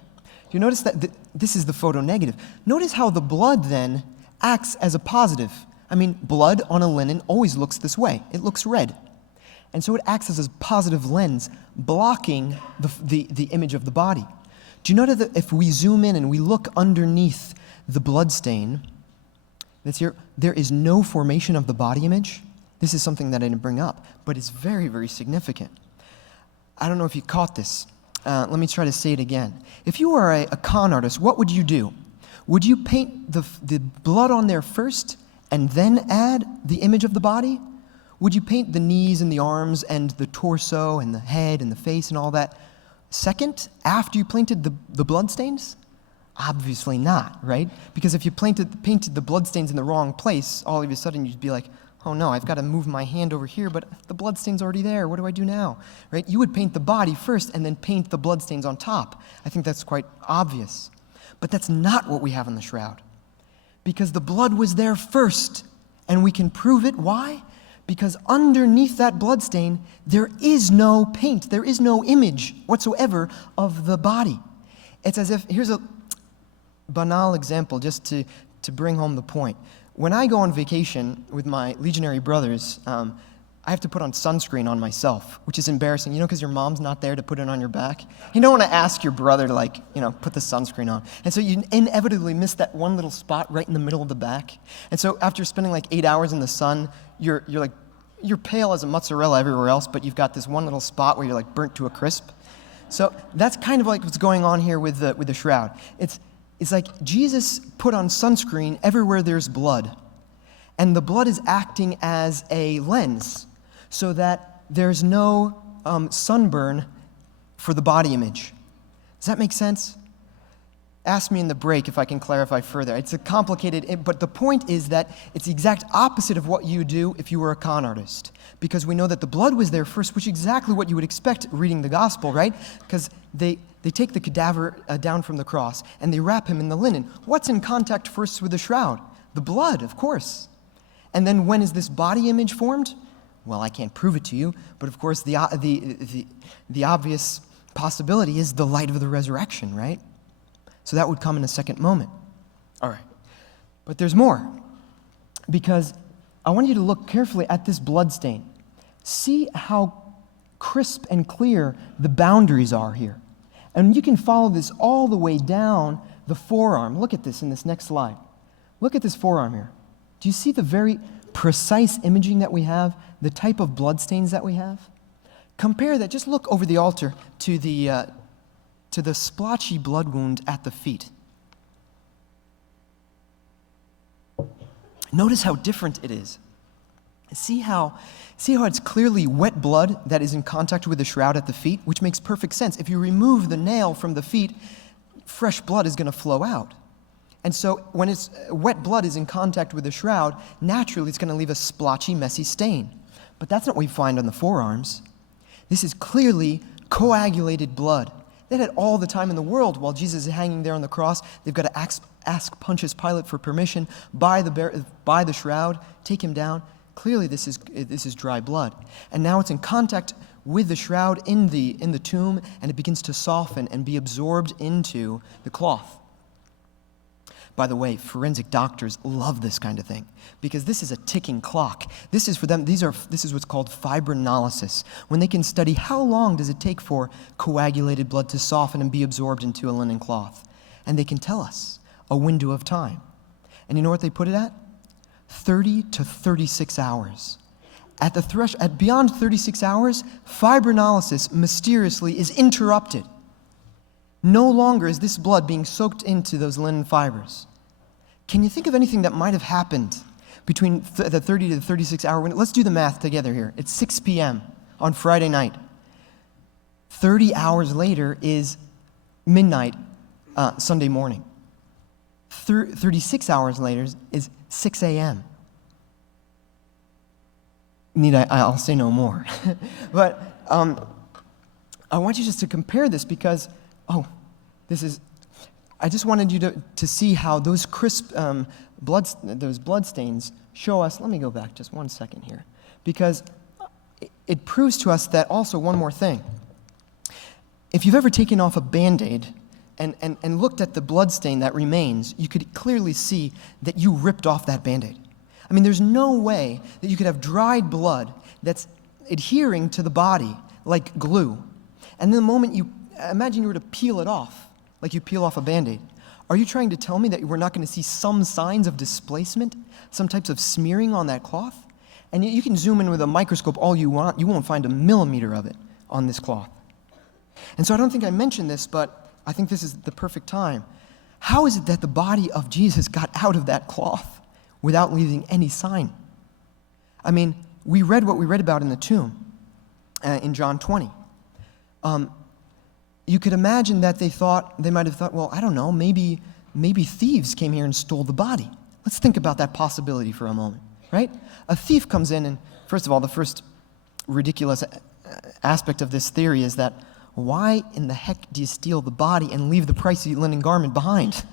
You notice that this is the photo negative. Notice how the blood then acts as a positive. I mean, blood on a linen always looks this way. It looks red. And so it acts as a positive lens, blocking the image of the body. Do you notice that if we zoom in and we look underneath the blood stain that's here, there is no formation of the body image? This is something that I didn't bring up, but it's very, very significant. I don't know if you caught this. Let me try to say it again. If you were a con artist, what would you do? Would you paint the blood on there first and then add the image of the body? Would you paint the knees and the arms and the torso and the head and the face and all that second, after you painted the bloodstains? Obviously not, right? Because if you painted the bloodstains in the wrong place, all of a sudden you'd be like, oh no, I've got to move my hand over here, but the bloodstain's already there. What do I do now? Right? You would paint the body first and then paint the bloodstains on top. I think that's quite obvious. But that's not what we have in the shroud. Because the blood was there first, and we can prove it. Why? Because underneath that bloodstain, there is no paint, there is no image whatsoever of the body. It's as if, here's a banal example just to bring home the point. When I go on vacation with my Legionary brothers, I have to put on sunscreen on myself, which is embarrassing, because your mom's not there to put it on your back. You don't want to ask your brother to, put the sunscreen on. And so you inevitably miss that one little spot right in the middle of the back. And so after spending 8 hours in the sun, you're pale as a mozzarella everywhere else, but you've got this one little spot where you're burnt to a crisp. So that's kind of what's going on here with the shroud. It's like Jesus put on sunscreen everywhere there's blood. And the blood is acting as a lens so that there's no sunburn for the body image. Does that make sense? Ask me in the break if I can clarify further. It's a complicated, but the point is that it's the exact opposite of what you do if you were a con artist. Because we know that the blood was there first, which is exactly what you would expect reading the gospel, right? Because they take the cadaver down from the cross and they wrap him in the linen. What's in contact first with the shroud? The blood, of course. And then when is this body image formed? Well, I can't prove it to you, but of course the obvious possibility is the light of the resurrection, right? So that would come in a second moment. All right. But there's more. Because I want you to look carefully at this blood stain. See how crisp and clear the boundaries are here. And you can follow this all the way down the forearm. Look at this in this next slide. Look at this forearm here. Do you see the very precise imaging that we have, the type of blood stains that we have? Compare that. Just look over the altar to the splotchy blood wound at the feet. Notice how different it is. See how it's clearly wet blood that is in contact with the shroud at the feet, which makes perfect sense. If you remove the nail from the feet, fresh blood is going to flow out. And so when it's wet blood is in contact with the shroud, naturally it's going to leave a splotchy, messy stain. But that's not what we find on the forearms. This is clearly coagulated blood. They had all the time in the world while Jesus is hanging there on the cross. They've got to ask Pontius Pilate for permission, buy the shroud, take him down. Clearly this is dry blood. And now it's in contact with the shroud in the tomb, and it begins to soften and be absorbed into the cloth. By the way, forensic doctors love this kind of thing because this is a ticking clock. This is for them. This is what's called fibrinolysis, when they can study how long does it take for coagulated blood to soften and be absorbed into a linen cloth, and they can tell us a window of time. And you know what they put it at? 30 to 36 hours. At beyond 36 hours, fibrinolysis mysteriously is interrupted. No longer is this blood being soaked into those linen fibers. Can you think of anything that might have happened between the 30 to the 36 hour window? Let's do the math together here. It's 6 p.m. on Friday night. 30 hours later is midnight Sunday morning. 36 hours later is 6 a.m. I'll say no more. But I want you just to compare this because, I just wanted you to see how those crisp those blood stains show us. Let me go back just one second here, because it proves to us that also one more thing. If you've ever taken off a Band-Aid and looked at the blood stain that remains, you could clearly see that you ripped off that Band-Aid. I mean, there's no way that you could have dried blood that's adhering to the body like glue. And the moment imagine you were to peel it off, like you peel off a Band-Aid. Are you trying to tell me that we're not going to see some signs of displacement, some types of smearing on that cloth? And you can zoom in with a microscope all you want, you won't find a millimeter of it on this cloth. And so I don't think I mentioned this, but I think this is the perfect time. How is it that the body of Jesus got out of that cloth without leaving any sign? I mean, we read what we read about in the tomb in John 20. You could imagine that they might have thought, well, I don't know, maybe thieves came here and stole the body. Let's think about that possibility for a moment, right? A thief comes in, and first of all, the first ridiculous aspect of this theory is that why in the heck do you steal the body and leave the pricey linen garment behind?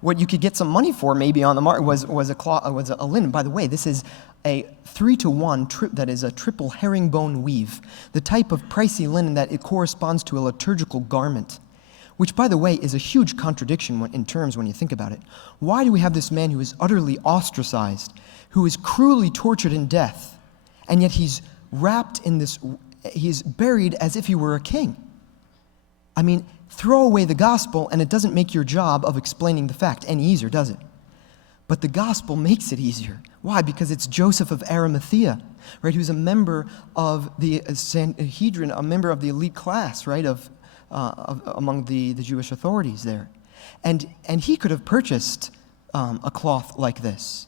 What you could get some money for maybe on the market was a linen. By the way, this is a 3-to-1 that is a triple herringbone weave, the type of pricey linen that it corresponds to a liturgical garment, which, by the way, is a huge contradiction in terms when you think about it. Why do we have this man who is utterly ostracized, who is cruelly tortured in death, and yet he's wrapped in this, he's buried as if he were a king? I mean, throw away the gospel and it doesn't make your job of explaining the fact any easier, does it? But the gospel makes it easier. Why? Because it's Joseph of Arimathea, right? Who's a member of the Sanhedrin, a member of the elite class, right? Among the Jewish authorities there. And he could have purchased a cloth like this.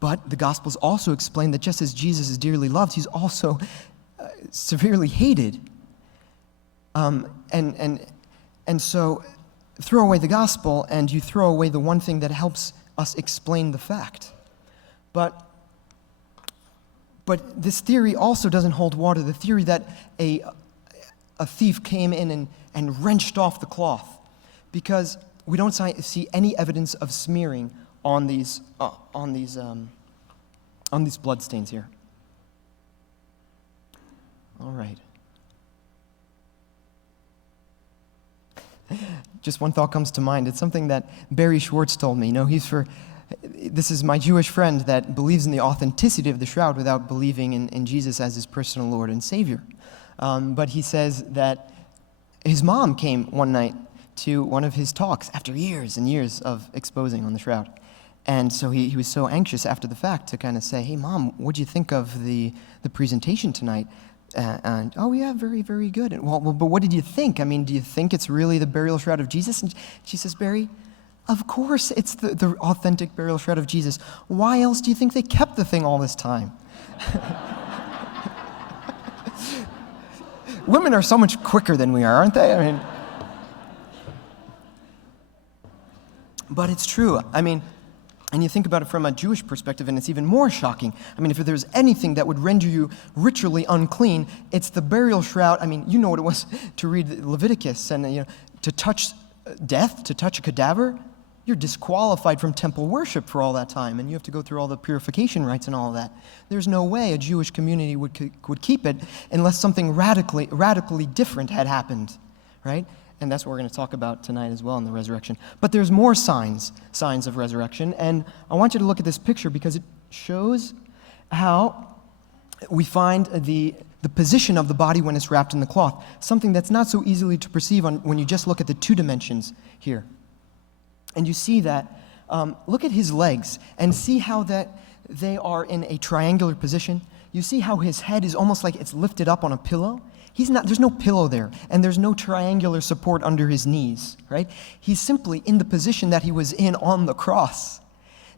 But the Gospels also explain that just as Jesus is dearly loved, he's also severely hated. And so throw away the Gospel and you throw away the one thing that helps us explain the fact. But this theory also doesn't hold water, the theory that a thief came in and wrenched off the cloth, because we don't see any evidence of smearing on these bloodstains here. All right. Just one thought comes to mind. It's something that Barry Schwartz told me. This is my Jewish friend that believes in the authenticity of the shroud without believing in Jesus as his personal Lord and Savior. But he says that his mom came one night to one of his talks after years and years of exposing on the shroud. And so he was so anxious after the fact to kind of say, "Hey, Mom, what'd you think of the presentation tonight?" And, "Oh, yeah, very, very good." And, well, but what did you think? I mean, do you think it's really the burial shroud of Jesus? And she says, "Barry, of course it's the authentic burial shroud of Jesus. Why else do you think they kept the thing all this time?" Women are so much quicker than we are, aren't they? I mean, but it's true. I mean, and you think about it from a Jewish perspective, and it's even more shocking. I mean, if there's anything that would render you ritually unclean, it's the burial shroud. I mean, you know what it was to read Leviticus, and to touch death, to touch a cadaver, you're disqualified from temple worship for all that time, and you have to go through all the purification rites and all of that. There's no way a Jewish community would keep it unless something radically different had happened, right? And that's what we're going to talk about tonight as well in the resurrection. But there's more signs of resurrection, and I want you to look at this picture because it shows how we find the position of the body when it's wrapped in the cloth, something that's not so easily to perceive when you just look at the two dimensions here. And you see that, look at his legs and see how that they are in a triangular position. You see how his head is almost like it's lifted up on a pillow. There's no pillow there, and there's no triangular support under his knees, right? He's simply in the position that he was in on the cross.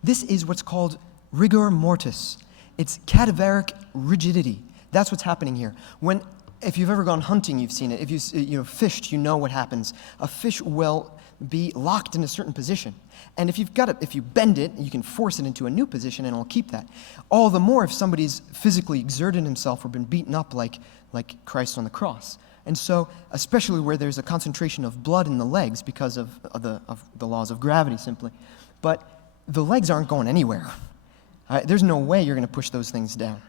This is what's called rigor mortis. It's cadaveric rigidity. That's what's happening here. If you've ever gone hunting, you've seen it. If you've fished, you know what happens. A fish will be locked in a certain position. And if you bend it, you can force it into a new position and it'll keep that. All the more if somebody's physically exerted himself or been beaten up like Christ on the cross. And so, especially where there's a concentration of blood in the legs because of the laws of gravity simply. But the legs aren't going anywhere. There's no way you're going to push those things down.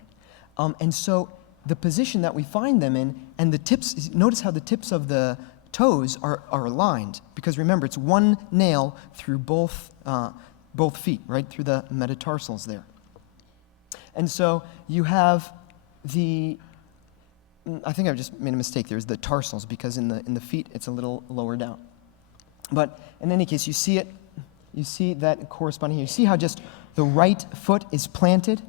And so the position that we find them in, and the tips, notice how the tips of the toes are aligned, because remember, it's one nail through both feet, right through the metatarsals there. And so you have I think I've just made a mistake. There's the tarsals, because in the feet it's a little lower down. But in any case, you see it. You see that corresponding here. You see how just the right foot is planted.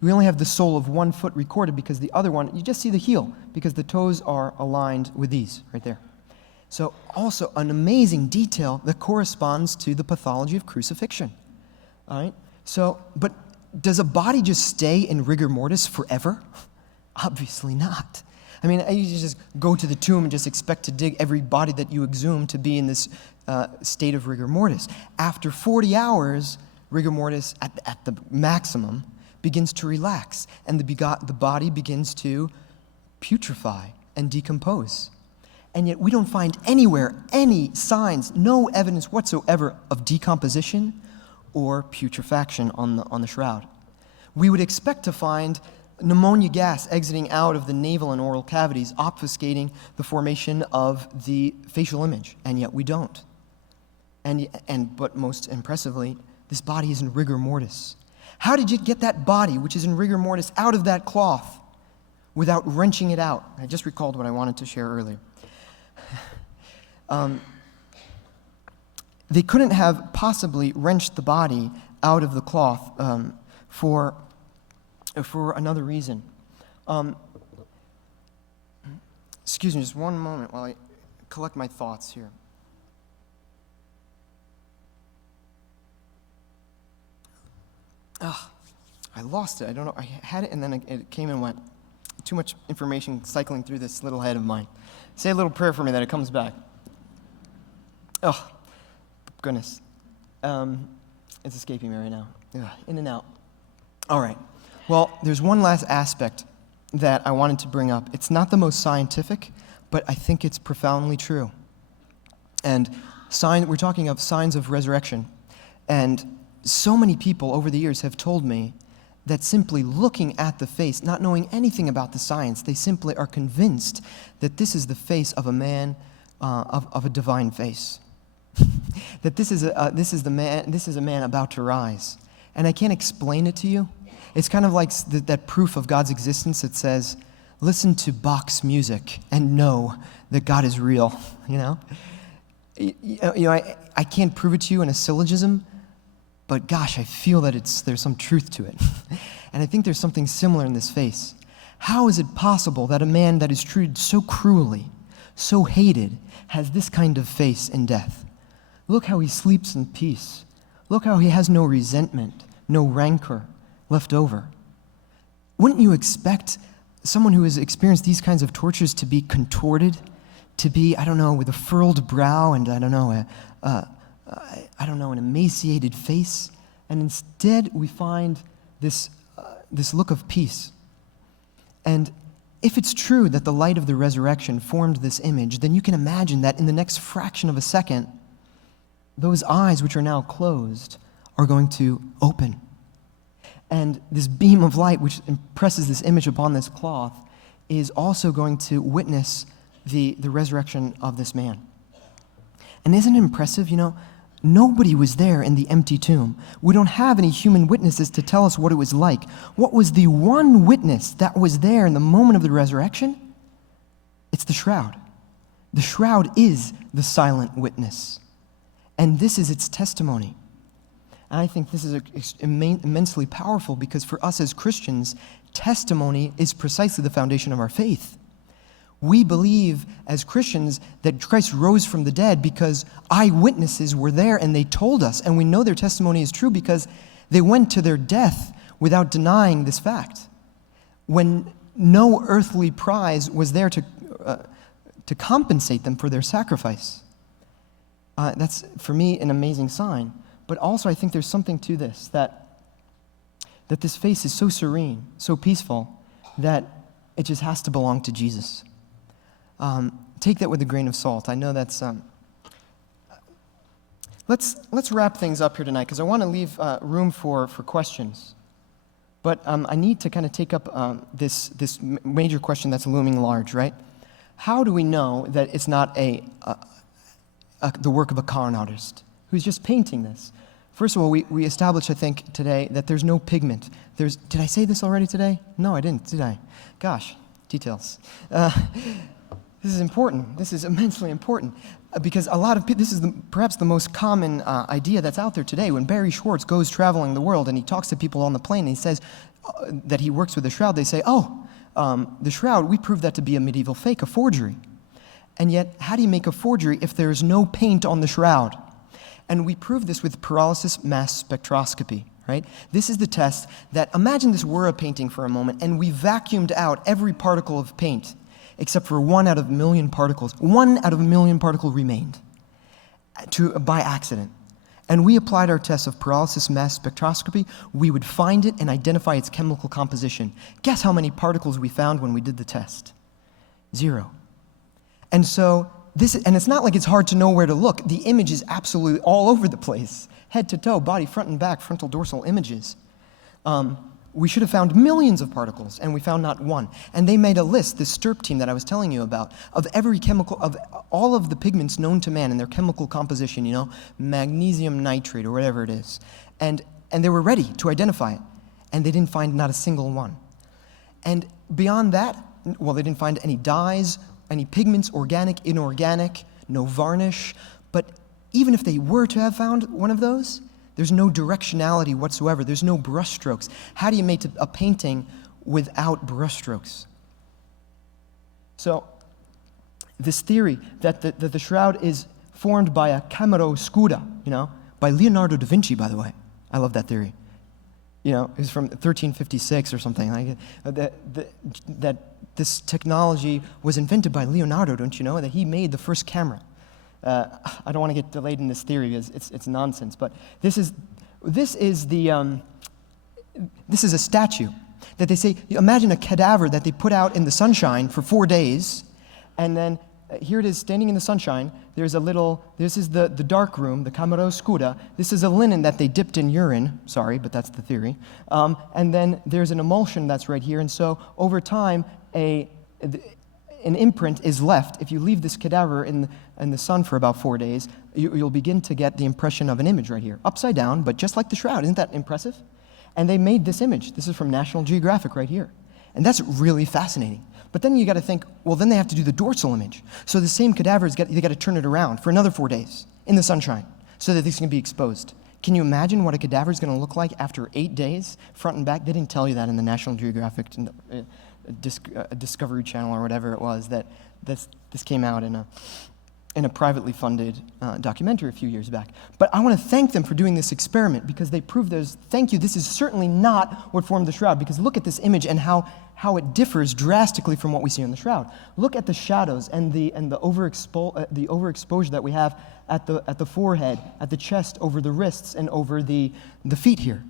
We only have the sole of one foot recorded because the other one, you just see the heel because the toes are aligned with these right there. So also an amazing detail that corresponds to the pathology of crucifixion. All right? So, but does a body just stay in rigor mortis forever? Obviously not. I mean, you just go to the tomb and just expect to dig every body that you exhume to be in this state of rigor mortis. After 40 hours, rigor mortis at the maximum begins to relax, and the body begins to putrefy and decompose. And yet we don't find anywhere any signs, no evidence whatsoever of decomposition or putrefaction on the shroud. We would expect to find pneumonia gas exiting out of the navel and oral cavities, obfuscating the formation of the facial image, and yet we don't. But most impressively, this body is in rigor mortis. How did you get that body, which is in rigor mortis, out of that cloth without wrenching it out? I just recalled what I wanted to share earlier. They couldn't have possibly wrenched the body out of the cloth for another reason. Excuse me just one moment while I collect my thoughts here. I lost it. I don't know. I had it, and then it came and went. Too much information cycling through this little head of mine. Say a little prayer for me that it comes back. Oh, goodness. It's escaping me right now. Ugh, in and out. All right. Well, there's one last aspect that I wanted to bring up. It's not the most scientific, but I think it's profoundly true. And we're talking of signs of resurrection. And so many people over the years have told me that simply looking at the face, not knowing anything about the science, they simply are convinced that this is the face of a man, of a divine face. That this is a man about to rise. And I can't explain it to you. It's kind of like that proof of God's existence that says, listen to Bach's music and know that God is real, you know? I can't prove it to you in a syllogism, but gosh, I feel that there's some truth to it. And I think there's something similar in this face. How is it possible that a man that is treated so cruelly, so hated, has this kind of face in death? Look how he sleeps in peace. Look how he has no resentment, no rancor left over. Wouldn't you expect someone who has experienced these kinds of tortures to be contorted, to be, with a furrowed brow and, an emaciated face? And instead, we find this look of peace. And if it's true that the light of the resurrection formed this image, then you can imagine that in the next fraction of a second, those eyes which are now closed are going to open. And this beam of light which impresses this image upon this cloth is also going to witness the resurrection of this man. And isn't it impressive? Nobody was there in the empty tomb. We don't have any human witnesses to tell us what it was like. What was the one witness that was there in the moment of the resurrection? It's the shroud. The shroud is the silent witness. And this is its testimony. And I think this is immensely powerful because for us as Christians, testimony is precisely the foundation of our faith. We believe as Christians that Christ rose from the dead because eyewitnesses were there and they told us, and we know their testimony is true because they went to their death without denying this fact. When no earthly prize was there to compensate them for their sacrifice. That's, for me, an amazing sign. But also I think there's something to this, that this face is so serene, so peaceful, that it just has to belong to Jesus. Take that with a grain of salt. I know that's... Let's wrap things up here tonight, because I want to leave room for questions. But I need to kind of take up this major question that's looming large, right? How do we know that it's not the work of a con artist who's just painting this? First of all, we established, I think, today that there's no pigment. Did I say this already today? No, I didn't, did I? Gosh, details. This is important. This is immensely important because a lot of people, this is perhaps the most common idea that's out there today. When Barry Schwartz goes traveling the world and he talks to people on the plane and he says that he works with the shroud, they say, the shroud, we proved that to be a medieval fake, a forgery. And yet, how do you make a forgery if there is no paint on the shroud? And we prove this with pyrolysis mass spectroscopy, right? This is the test that, imagine this were a painting for a moment, and we vacuumed out every particle of paint, except for 1 out of a million particles. 1 out of a million particle remained by accident. And we applied our test of pyrolysis mass spectroscopy. We would find it and identify its chemical composition. Guess how many particles we found when we did the test? 0. And so, and it's not like it's hard to know where to look. The image is absolutely all over the place. Head to toe, body, front and back, frontal, dorsal images. We should have found millions of particles, and we found not one. And they made a list, this STIRP team that I was telling you about, of every chemical, of all of the pigments known to man and their chemical composition, magnesium nitrate or whatever it is. And they were ready to identify it, and they didn't find not a single one. And beyond that, they didn't find any dyes, any pigments, organic, inorganic, no varnish. But even if they were to have found one of those, there's no directionality whatsoever. There's no brushstrokes. How do you make a painting without brushstrokes? So this theory that the shroud is formed by a chiaroscura, by Leonardo da Vinci, by the way. I love that theory. it was from 1356 or something like that this technology was invented by Leonardo, don't you know, that he made the first camera. I don't want to get delayed in this theory because it's nonsense, but this is a statue that they say, imagine a cadaver that they put out in the sunshine for 4 days, and then here it is standing in the sunshine. This is the dark room, the camera oscura. This is a linen that they dipped in urine. Sorry, but that's the theory. And then there's an emulsion that's right here, and so over time, an imprint is left. If you leave this cadaver in the sun for about 4 days, you'll begin to get the impression of an image right here, upside down, but just like the shroud. Isn't that impressive? And they made this image. This is from National Geographic right here. And that's really fascinating. But then you got to think, well, then they have to do the dorsal image. So the same cadaver, they got to turn it around for another 4 days in the sunshine so that this can be exposed. Can you imagine what a cadaver is going to look like after 8 days, front and back? They didn't tell you that in the National Geographic Discovery Channel or whatever it was, that this came out in a privately funded documentary a few years back. But I want to thank them for doing this experiment because they proved thank you, this is certainly not what formed the shroud, because look at this image and how it differs drastically from what we see on the shroud. Look at the shadows and the overexposure that we have at the forehead, at the chest, over the wrists, and over the feet here.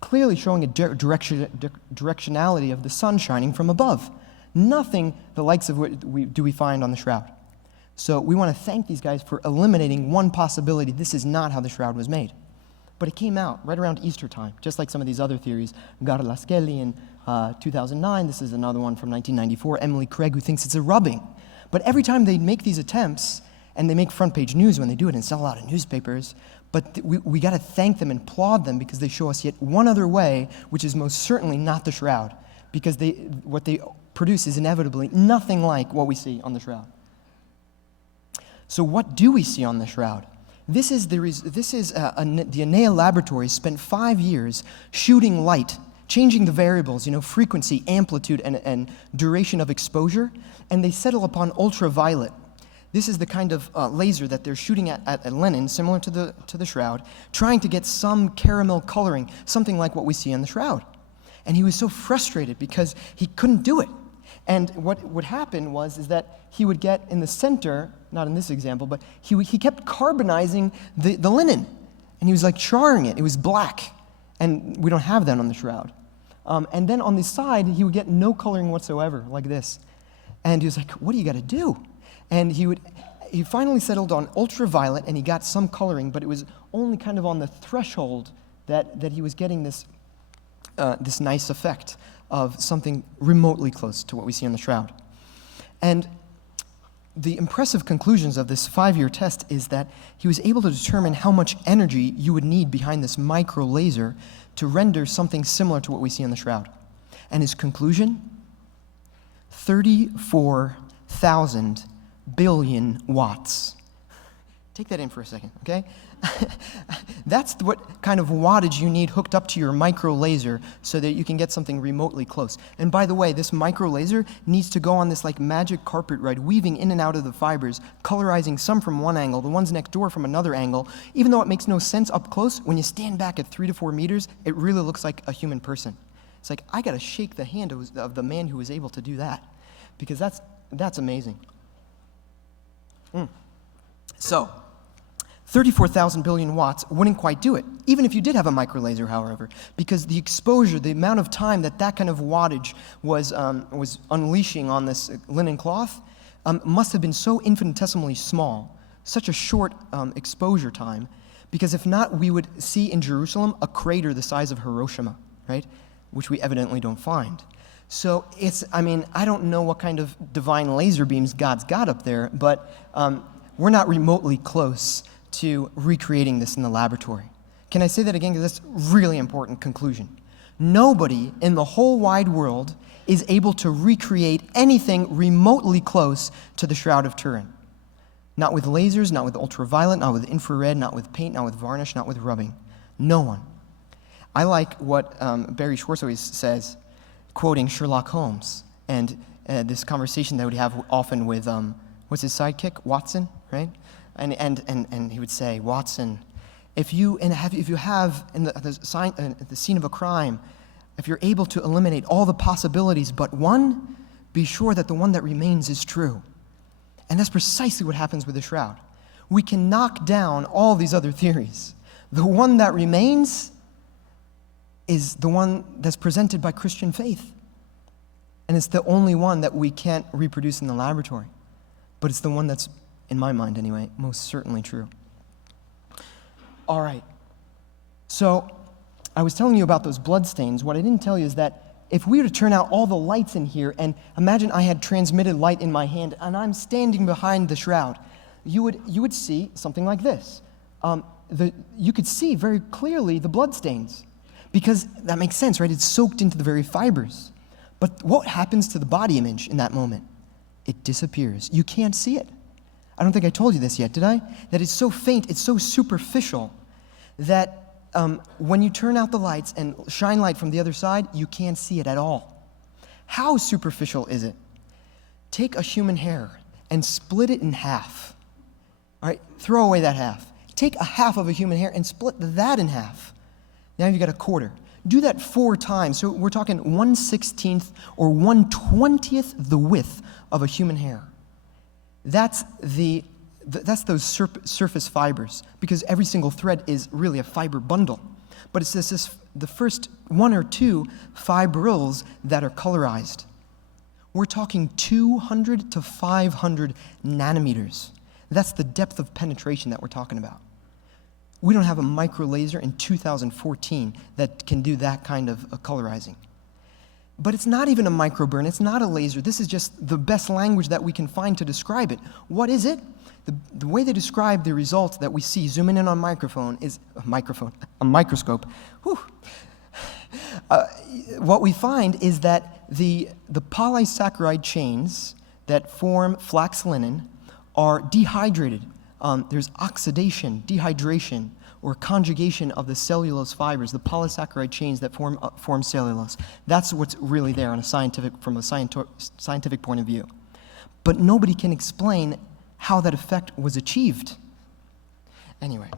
Clearly showing a directionality of the sun shining from above. Nothing the likes of what we find on the shroud. So we want to thank these guys for eliminating one possibility. This is not how the shroud was made. But it came out right around Easter time, just like some of these other theories. Garlaschelli in 2009. This is another one from 1994. Emily Craig, who thinks it's a rubbing. But every time they make these attempts, and they make front page news when they do it and sell a lot of newspapers, but we got to thank them and applaud them because they show us yet one other way, which is most certainly not the shroud, because what they produce is inevitably nothing like what we see on the shroud. So what do we see on the shroud? The Athenaeum laboratory spent 5 years shooting light, changing the variables, frequency, amplitude, and duration of exposure, and they settle upon ultraviolet. This is the kind of laser that they're shooting at linen, similar to the shroud, trying to get some caramel coloring, something like what we see on the shroud. And he was so frustrated because he couldn't do it. And what would happen is that he would get in the center, not in this example, but he kept carbonizing the linen. And he was like charring it. It was black. And we don't have that on the shroud. And then on the side, he would get no coloring whatsoever, like this. And he was like, what do you got to do? And he finally settled on ultraviolet, and he got some coloring, but it was only kind of on the threshold that he was getting this nice effect of something remotely close to what we see on the shroud. And the impressive conclusions of this 5-year test is that he was able to determine how much energy you would need behind this micro laser to render something similar to what we see on the shroud. And his conclusion? 34,000 billion watts. Take that in for a second, okay? That's what kind of wattage you need hooked up to your micro laser so that you can get something remotely close. And by the way, this micro laser needs to go on this like magic carpet ride, weaving in and out of the fibers, colorizing some from one angle, the ones next door from another angle. Even though it makes no sense up close, when you stand back at 3 to 4 meters, it really looks like a human person. It's like, I gotta shake the hand of the man who was able to do that, because that's amazing. So, 34,000 billion watts wouldn't quite do it, even if you did have a micro laser, however, because the exposure, the amount of time that kind of wattage was unleashing on this linen cloth must have been so infinitesimally small, such a short exposure time, because if not, we would see in Jerusalem a crater the size of Hiroshima, right? Which we evidently don't find. So I don't know what kind of divine laser beams God's got up there, but we're not remotely close to recreating this in the laboratory. Can I say that again? Because that's a really important conclusion. Nobody in the whole wide world is able to recreate anything remotely close to the Shroud of Turin. Not with lasers, not with ultraviolet, not with infrared, not with paint, not with varnish, not with rubbing. No one. I like what Barry Schwartz always says, quoting Sherlock Holmes, and this conversation that would have often with, what's his sidekick? Watson, right? And he would say, Watson, if you have in the scene of a crime, if you're able to eliminate all the possibilities but one, be sure that the one that remains is true. And that's precisely what happens with the shroud. We can knock down all these other theories. The one that remains is the one that's presented by Christian faith. And it's the only one that we can't reproduce in the laboratory. But it's the one that's, in my mind anyway, most certainly true. All right. So I was telling you about those bloodstains. What I didn't tell you is that if we were to turn out all the lights in here, and imagine I had transmitted light in my hand, and I'm standing behind the shroud, you would see something like this. You could see very clearly the bloodstains, because that makes sense, right? It's soaked into the very fibers. But what happens to the body image in that moment? It disappears. You can't see it. I don't think I told you this yet, did I? That it's so faint, it's so superficial, that when you turn out the lights and shine light from the other side, you can't see it at all. How superficial is it? Take a human hair and split it in half. All right, throw away that half. Take a half of a human hair and split that in half. Now you've got a quarter. Do that 4 times. So we're talking 1/16 or 1/20th the width of a human hair. That's those surface fibers, because every single thread is really a fiber bundle. But it's the first 1 or 2 fibrils that are colorized. We're talking 200 to 500 nanometers. That's the depth of penetration that we're talking about. We don't have a micro laser in 2014 that can do that kind of colorizing. But it's not even a microburn, it's not a laser. This is just the best language that we can find to describe it. What is it? The way they describe the results that we see zooming in on a microscope. Whew. What we find is that the polysaccharide chains that form flax linen are dehydrated. There's oxidation, dehydration, or conjugation of the cellulose fibers, the polysaccharide chains that form cellulose. That's what's really there from a scientific point of view. But nobody can explain how that effect was achieved. Anyway,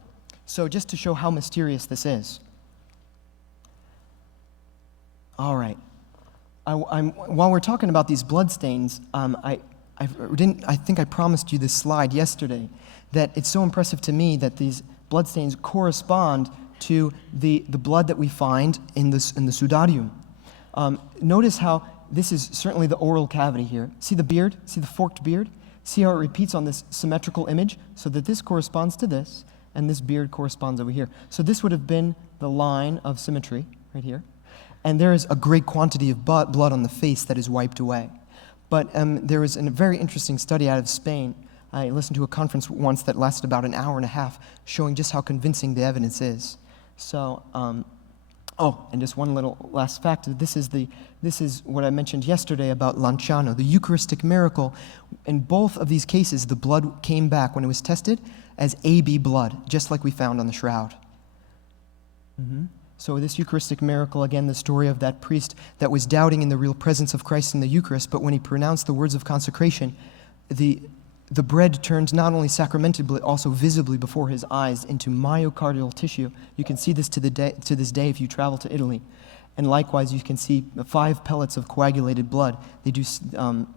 so just to show how mysterious this is. All right. While we're talking about these bloodstains, I think I promised you this slide yesterday, that it's so impressive to me that these bloodstains correspond to the blood that we find in the Sudarium. Notice how this is certainly the oral cavity here. See the beard? See the forked beard? See how it repeats on this symmetrical image? So that this corresponds to this, and this beard corresponds over here. So this would have been the line of symmetry right here. And there is a great quantity of blood on the face that is wiped away. But there was a very interesting study out of Spain. I listened to a conference once that lasted about an hour and a half, showing just how convincing the evidence is. So, and just one little last fact. This is what I mentioned yesterday about Lanciano, the Eucharistic miracle. In both of these cases, the blood came back when it was tested as AB blood, just like we found on the shroud. So this Eucharistic miracle, again, the story of that priest that was doubting in the real presence of Christ in the Eucharist, but when he pronounced the words of consecration, the bread turned not only sacramentally, but also visibly before his eyes into myocardial tissue. You can see this to this day if you travel to Italy. And likewise, you can see 5 pellets of coagulated blood. They do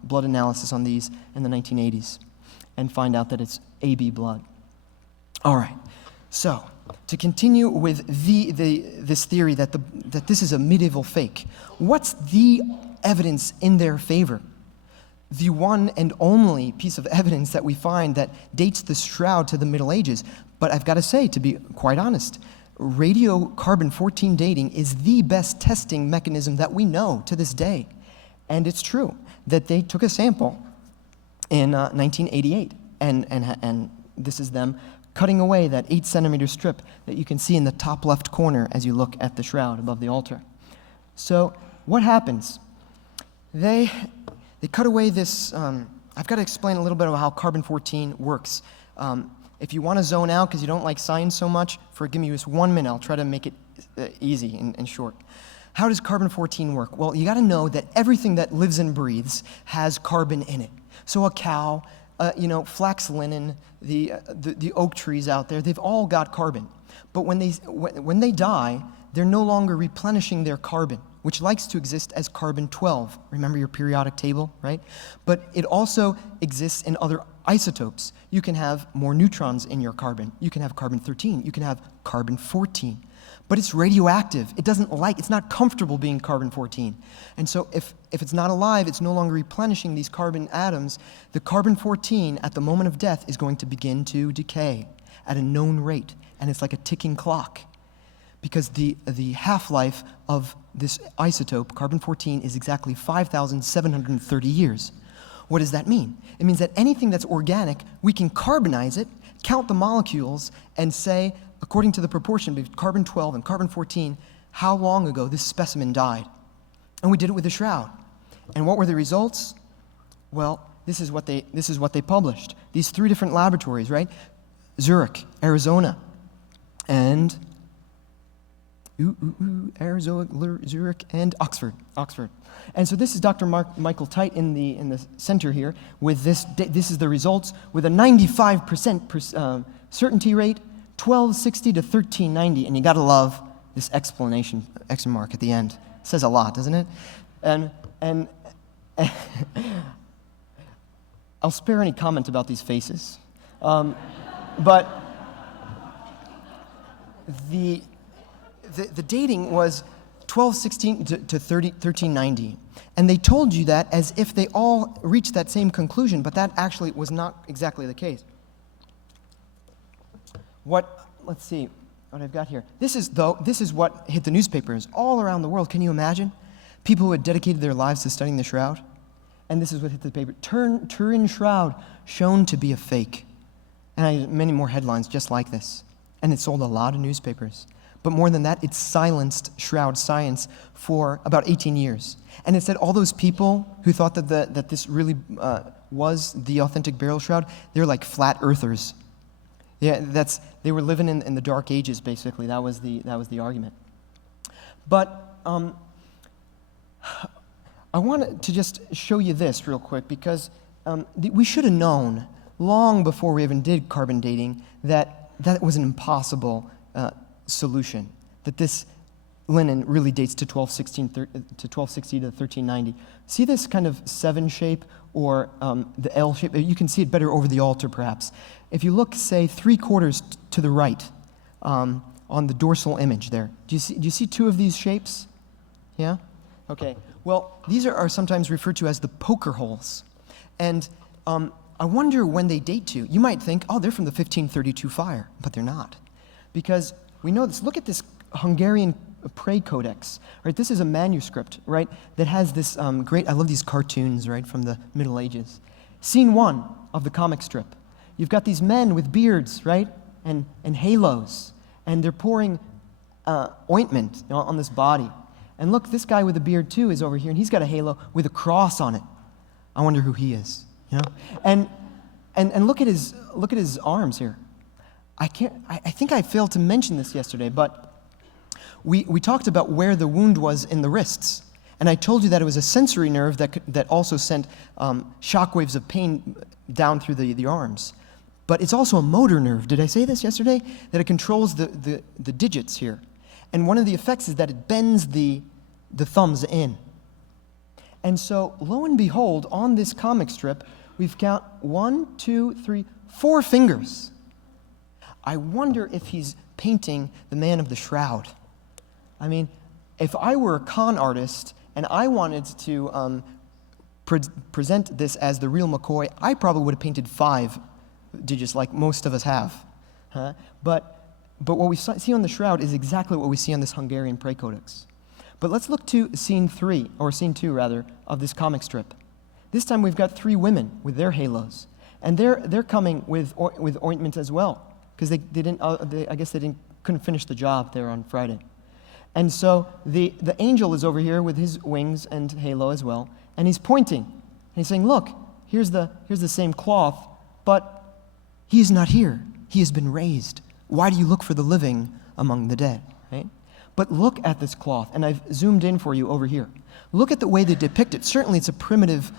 blood analysis on these in the 1980s and find out that it's AB blood. All right, so to continue with this theory that this is a medieval fake, what's the evidence in their favor? The one and only piece of evidence that we find that dates the shroud to the Middle Ages. But I've got to say, to be quite honest, radiocarbon-14 dating is the best testing mechanism that we know to this day. And it's true that they took a sample in 1988, and this is them cutting away that 8-centimeter strip that you can see in the top left corner as you look at the shroud above the altar. So what happens? They cut away this. I've got to explain a little bit about how carbon-14 works. If you want to zone out because you don't like science so much, give me just 1 minute. I'll try to make it easy and short. How does carbon-14 work? Well, you got to know that everything that lives and breathes has carbon in it. So a cow flax linen, the oak trees out there, they've all got carbon. But when they die, they're no longer replenishing their carbon, which likes to exist as carbon-12. Remember your periodic table, right? But it also exists in other isotopes. You can have more neutrons in your carbon. You can have carbon-13. You can have carbon-14. But it's radioactive. It's not comfortable being carbon-14. And so if it's not alive, it's no longer replenishing these carbon atoms. The carbon-14 at the moment of death is going to begin to decay at a known rate. And it's like a ticking clock. Because the half-life of this isotope, carbon-14, is exactly 5,730 years. What does that mean? It means that anything that's organic, we can carbonize it, count the molecules, and say, according to the proportion between carbon-12 and carbon-14, how long ago this specimen died. And we did it with the Shroud. And what were the results? Well, this is what they published. These 3 different laboratories, right? Zurich, Arizona, and Arizona, Zurich, and Oxford. And so this is Dr. Michael Tite in the center here with this. This is the results with a 95% certainty rate, 1260 to 1390, and you got to love this exclamation mark at the end. It says a lot, doesn't it? And I'll spare any comment about these faces, but the dating was 1216 to 1390. And they told you that as if they all reached that same conclusion, but that actually was not exactly the case. Let's see what I've got here. This is what hit the newspapers all around the world. Can you imagine? People who had dedicated their lives to studying the Shroud. And this is what hit the paper. Turin Shroud shown to be a fake. And I had many more headlines just like this. And it sold a lot of newspapers. But more than that, it silenced Shroud science for about 18 years. And it said all those people who thought that this really was the authentic burial shroud, they're like flat earthers. Yeah, they were living in the Dark Ages, basically. That was the argument. But I wanted to just show you this real quick, because we should have known long before we even did carbon dating that was an impossible solution, that this linen really dates to 1260 to 1390. See this kind of 7 shape or the L shape? You can see it better over the altar, perhaps. If you look, say, 3/4 to the right on the dorsal image there, do you see 2 of these shapes? Yeah? Okay. Well, these are sometimes referred to as the poker holes. And I wonder when they date to. You might think, oh, they're from the 1532 fire, but they're not. Because we know this. Look at this Hungarian Prayer Codex, right? This is a manuscript, right, that has this great, I love these cartoons, right, from the Middle Ages. Scene 1 of the comic strip. You've got these men with beards, right, and halos, and they're pouring ointment on this body. And look, this guy with a beard, too, is over here, and he's got a halo with a cross on it. I wonder who he is, you know? And look at his arms here. I think I failed to mention this yesterday, but we talked about where the wound was in the wrists, and I told you that it was a sensory nerve that also sent shock waves of pain down through the arms. But it's also a motor nerve. Did I say this yesterday? That it controls the digits here. And one of the effects is that it bends the thumbs in. And so, lo and behold, on this comic strip, we've got 1, 2, 3, 4 fingers. I wonder if he's painting the man of the shroud. I mean, if I were a con artist and I wanted to present this as the real McCoy, I probably would have painted 5 digits like most of us have. Huh? But what we see on the shroud is exactly what we see on this Hungarian Prayer Codex. But let's look to scene 2 rather, of this comic strip. This time we've got 3 women with their halos. And they're coming with ointment as well, because they couldn't finish the job there on Friday. And so the angel is over here with his wings and halo as well, and he's pointing. And he's saying, look, here's the same cloth, but he is not here. He has been raised. Why do you look for the living among the dead? Right? But look at this cloth, and I've zoomed in for you over here. Look at the way they depict it. Certainly it's a primitive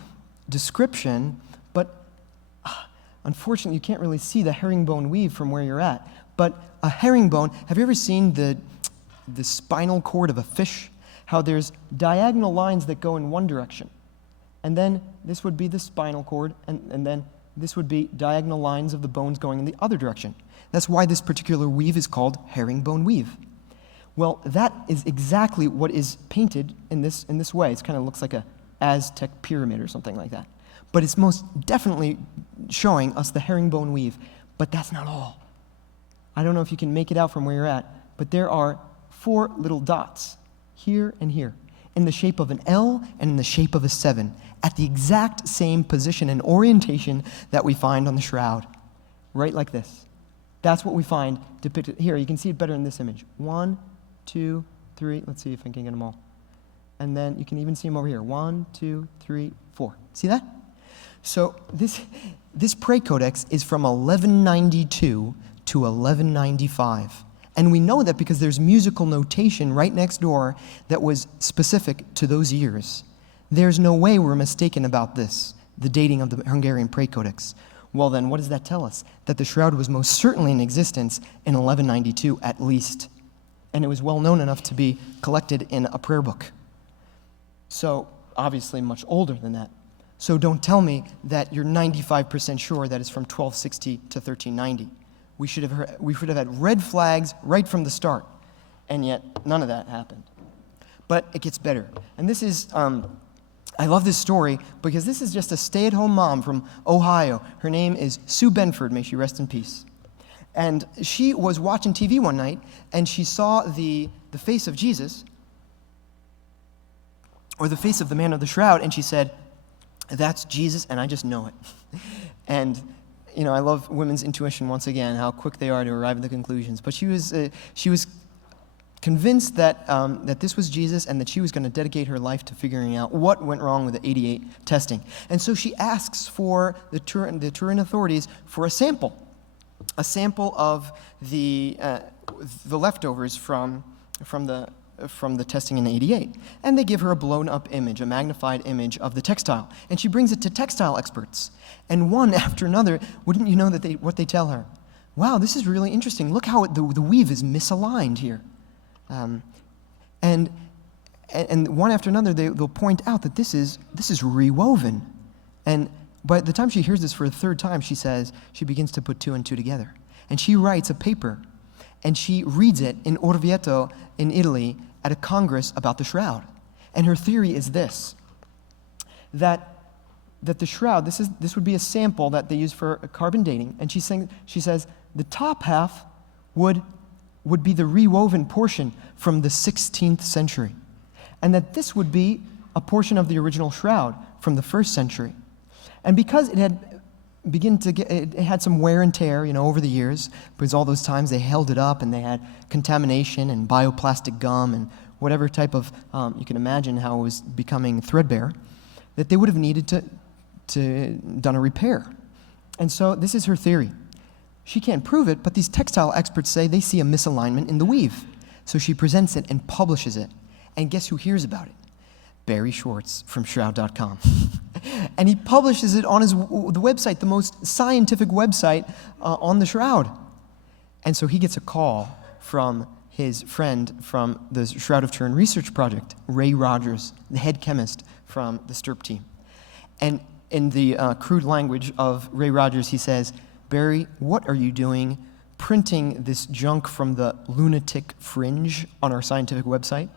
description, but Unfortunately, you can't really see the herringbone weave from where you're at. But a herringbone, have you ever seen the spinal cord of a fish? How there's diagonal lines that go in one direction. And then this would be the spinal cord, and then this would be diagonal lines of the bones going in the other direction. That's why this particular weave is called herringbone weave. Well, that is exactly what is painted in this way. It kind of looks like a Aztec pyramid or something like that. But it's most definitely showing us the herringbone weave. But that's not all. I don't know if you can make it out from where you're at, but there are 4 little dots here and here in the shape of an L and in the shape of a 7 at the exact same position and orientation that we find on the shroud, right like this. That's what we find depicted. Here, you can see it better in this image. 1, 2, 3. Let's see if I can get them all. And then you can even see them over here. 1, 2, 3, 4. See that? So this prayer codex is from 1192 to 1195. And we know that because there's musical notation right next door that was specific to those years. There's no way we're mistaken about this, the dating of the Hungarian prayer codex. Well then, what does that tell us? That the shroud was most certainly in existence in 1192 at least. And it was well known enough to be collected in a prayer book. So, obviously much older than that. So don't tell me that you're 95% sure that it's from 1260 to 1390. We should have had red flags right from the start, and yet none of that happened. But it gets better. And this is, I love this story because this is just a stay-at-home mom from Ohio. Her name is Sue Benford, may she rest in peace. And she was watching TV one night, and she saw the face of Jesus, or the face of the man of the shroud, and she said, "That's Jesus, and I just know it." And I love women's intuition once again, how quick they are to arrive at the conclusions. But she was convinced that this was Jesus and that she was going to dedicate her life to figuring out what went wrong with the 88 testing. And so she asks for the Turin authorities for a sample of the leftovers from the testing in 88. And they give her a blown-up image, a magnified image of the textile. And she brings it to textile experts. And one after another, wouldn't you know that what they tell her? Wow, this is really interesting. Look how the weave is misaligned here. And one after another, they'll point out that this is rewoven. And by the time she hears this for the 3rd time, she begins to put 2 and 2 together. And she writes a paper, and she reads it in Orvieto in Italy at a congress about the shroud. And her theory is this, that the shroud, this would be a sample that they use for carbon dating, and she says the top half would be the rewoven portion from the 16th century, and that this would be a portion of the original shroud from the 1st century. And because it had some wear and tear, over the years, because all those times they held it up and they had contamination and bioplastic gum and whatever type of, you can imagine how it was becoming threadbare, that they would have needed to done a repair. And so this is her theory. She can't prove it, but these textile experts say they see a misalignment in the weave. So she presents it and publishes it. And guess who hears about it? Barry Schwartz from Shroud.com. And he publishes it on the website, the most scientific website on the shroud. And so he gets a call from his friend from the Shroud of Turin research project, Ray Rogers, the head chemist from the STURP team. And in the crude language of Ray Rogers, he says, "Barry, what are you doing printing this junk from the lunatic fringe on our scientific website?"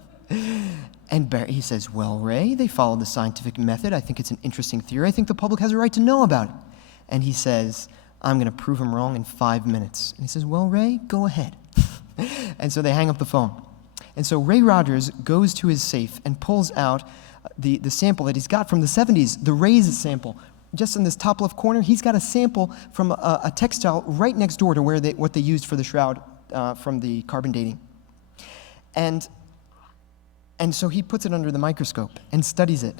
And Barry, he says, "Well, Ray, they follow the scientific method. I think it's an interesting theory. I think the public has a right to know about it." And he says, "I'm going to prove him wrong in 5 minutes." And he says, "Well, Ray, go ahead." And so they hang up the phone. And so Ray Rogers goes to his safe and pulls out the sample that he's got from the 70s, the Ray's sample. Just in this top left corner, he's got a sample from a textile right next door to what they used for the shroud from the carbon dating. And so he puts it under the microscope and studies it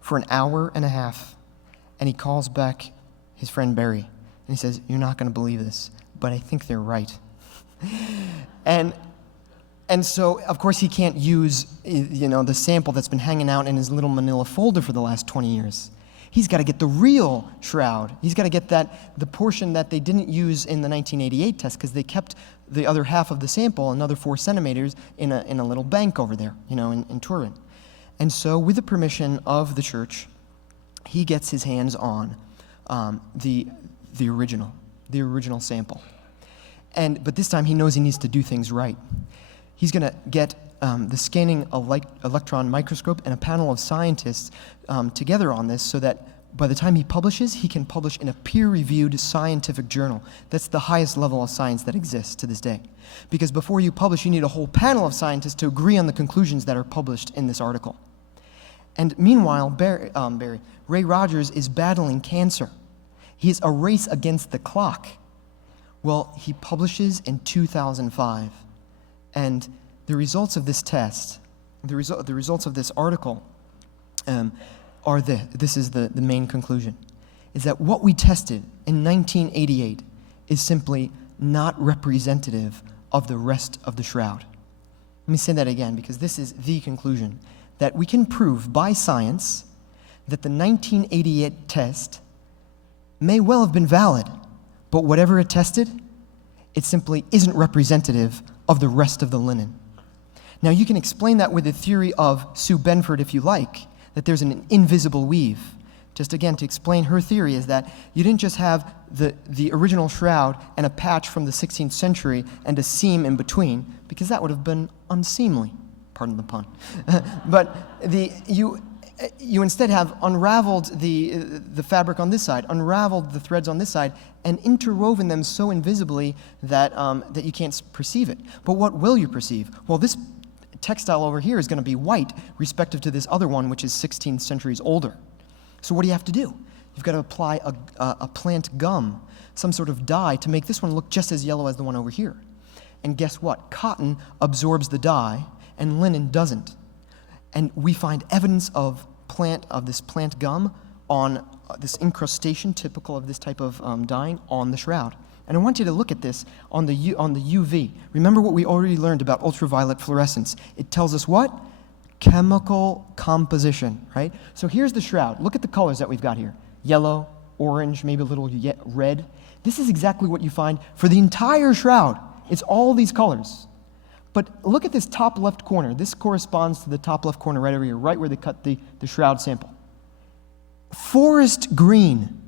for an hour and a half. And he calls back his friend Barry. And he says, "You're not going to believe this, but I think they're right." And so, of course, he can't use the sample that's been hanging out in his little manila folder for the last 20 years. he's got to get the real shroud. He's got to get the portion that they didn't use in the 1988 test because they kept the other half of the sample, another 4 centimeters, in a little bank over there, in Turin. And so, with the permission of the church, he gets his hands on the original sample. But this time he knows he needs to do things right. He's going to get the scanning electron microscope and a panel of scientists together on this so that by the time he publishes, he can publish in a peer-reviewed scientific journal. That's the highest level of science that exists to this day. Because before you publish, you need a whole panel of scientists to agree on the conclusions that are published in this article. And meanwhile, Ray Rogers is battling cancer. He's a race against the clock. Well, he publishes in 2005. And the results of this test, the results of this article, this is the main conclusion, is that what we tested in 1988 is simply not representative of the rest of the shroud. Let me say that again, because this is the conclusion, that we can prove by science that the 1988 test may well have been valid, but whatever it tested, it simply isn't representative of the rest of the linen. Now, you can explain that with the theory of Sue Benford if you like, that there's an invisible weave. Just again, to explain her theory is that you didn't just have the original shroud and a patch from the 16th century and a seam in between, because that would have been unseemly. Pardon the pun. But you instead have unraveled the fabric on this side, unraveled the threads on this side, and interwoven them so invisibly that you can't perceive it. But what will you perceive? Well, this textile over here is going to be white, respective to this other one, which is 16 centuries older. So what do you have to do? You've got to apply a plant gum, some sort of dye, to make this one look just as yellow as the one over here. And guess what? Cotton absorbs the dye, and linen doesn't. And we find evidence of this plant gum on this incrustation typical of this type of dyeing on the shroud. And I want you to look at this on the UV. Remember what we already learned about ultraviolet fluorescence. It tells us what? Chemical composition, right? So here's the shroud. Look at the colors that we've got here. Yellow, orange, maybe a little red. This is exactly what you find for the entire shroud. It's all these colors. But look at this top left corner. This corresponds to the top left corner right over here, right where they cut the shroud sample. Forest green.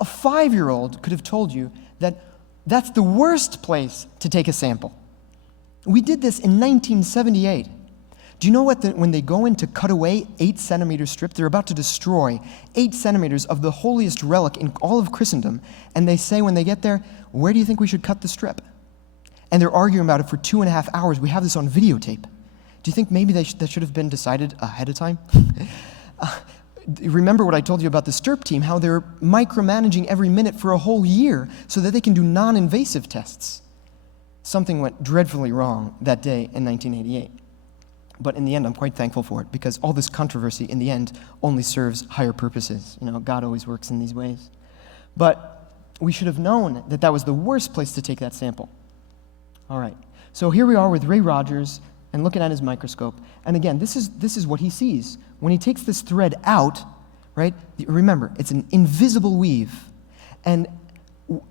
A 5-year-old could have told you that that's the worst place to take a sample. We did this in 1978. Do you know what? When they go in to cut away 8-centimeter strip, they're about to destroy 8 centimeters of the holiest relic in all of Christendom, and they say when they get there, where do you think we should cut the strip? And they're arguing about it for 2.5 hours. We have this on videotape. Do you think maybe that should have been decided ahead of time? Remember what I told you about the STIRP team, how they're micromanaging every minute for a whole year so that they can do non-invasive tests. Something went dreadfully wrong that day in 1988. But in the end, I'm quite thankful for it, because all this controversy in the end only serves higher purposes. God always works in these ways. But we should have known that that was the worst place to take that sample. All right, so here we are with Ray Rogers and looking at his microscope. And again, this is what he sees. When he takes this thread out, right, remember, it's an invisible weave. And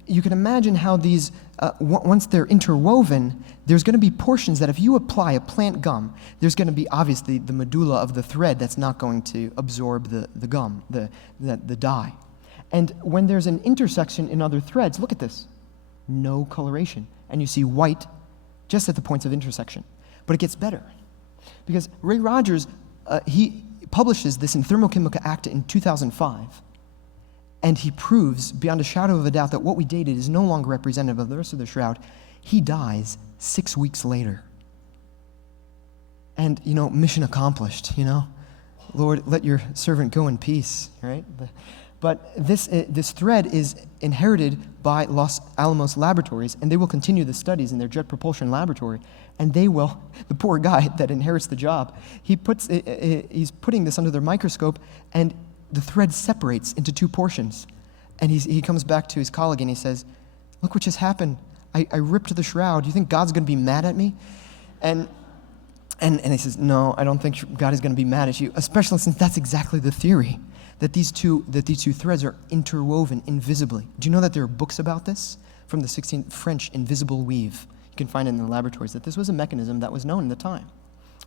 you can imagine how these, once they're interwoven, there's going to be portions that if you apply a plant gum, there's going to be obviously the medulla of the thread that's not going to absorb the gum, the dye. And when there's an intersection in other threads, look at this. No coloration. And you see white just at the points of intersection. But it gets better. Because Ray Rogers, he publishes this in Thermochemical Acta in 2005. And he proves, beyond a shadow of a doubt, that what we dated is no longer representative of the rest of the shroud. He dies 6 weeks later. And, mission accomplished, Lord, let your servant go in peace, right? But this thread is inherited by Los Alamos Laboratories, and they will continue the studies in their Jet Propulsion Laboratory. And they will, the poor guy that inherits the job, he's putting this under their microscope, and the thread separates into 2 portions. And he comes back to his colleague and he says, look what just happened. I ripped the shroud. Do you think God's going to be mad at me? And he says, no, I don't think God is going to be mad at you, especially since that's exactly the theory, that these two threads are interwoven invisibly. Do you know that there are books about this from the 16th French invisible weave? You can find it in the laboratories, that this was a mechanism that was known at the time.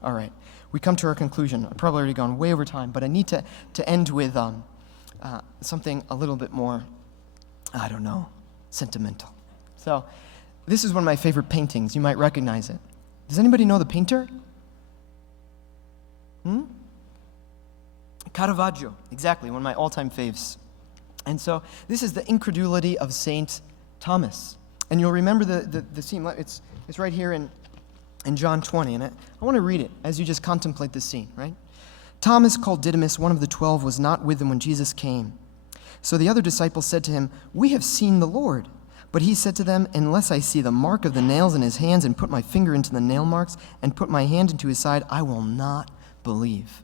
All right, we come to our conclusion. I've probably already gone way over time, but I need to end with something a little bit more, I don't know, sentimental. So this is one of my favorite paintings. You might recognize it. Does anybody know the painter? Caravaggio, exactly, one of my all-time faves. And so this is the incredulity of Saint Thomas. And you'll remember the scene. It's right here in John 20, and I want to read it as you just contemplate this scene, right? Thomas, called Didymus, one of the 12, was not with them when Jesus came. So the other disciples said to him, "We have seen the Lord." But he said to them, "Unless I see the mark of the nails in his hands and put my finger into the nail marks and put my hand into his side, I will not believe."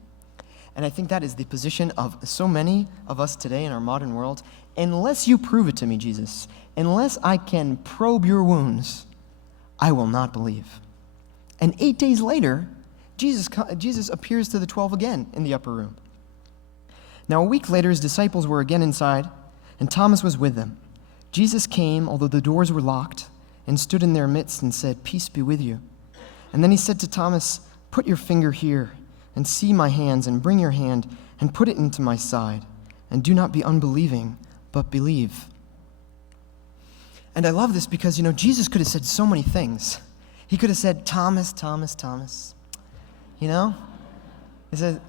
And I think that is the position of so many of us today in our modern world. Unless you prove it to me, Jesus, unless I can probe your wounds, I will not believe. And 8 days later, Jesus appears to the 12 again in the upper room. Now a week later, his disciples were again inside, and Thomas was with them. Jesus came, although the doors were locked, and stood in their midst and said, "Peace be with you." And then he said to Thomas, "Put your finger here, and see my hands, and bring your hand, and put it into my side. And do not be unbelieving, but believe." And I love this because, Jesus could have said so many things. He could have said, "Thomas, Thomas, Thomas." He says,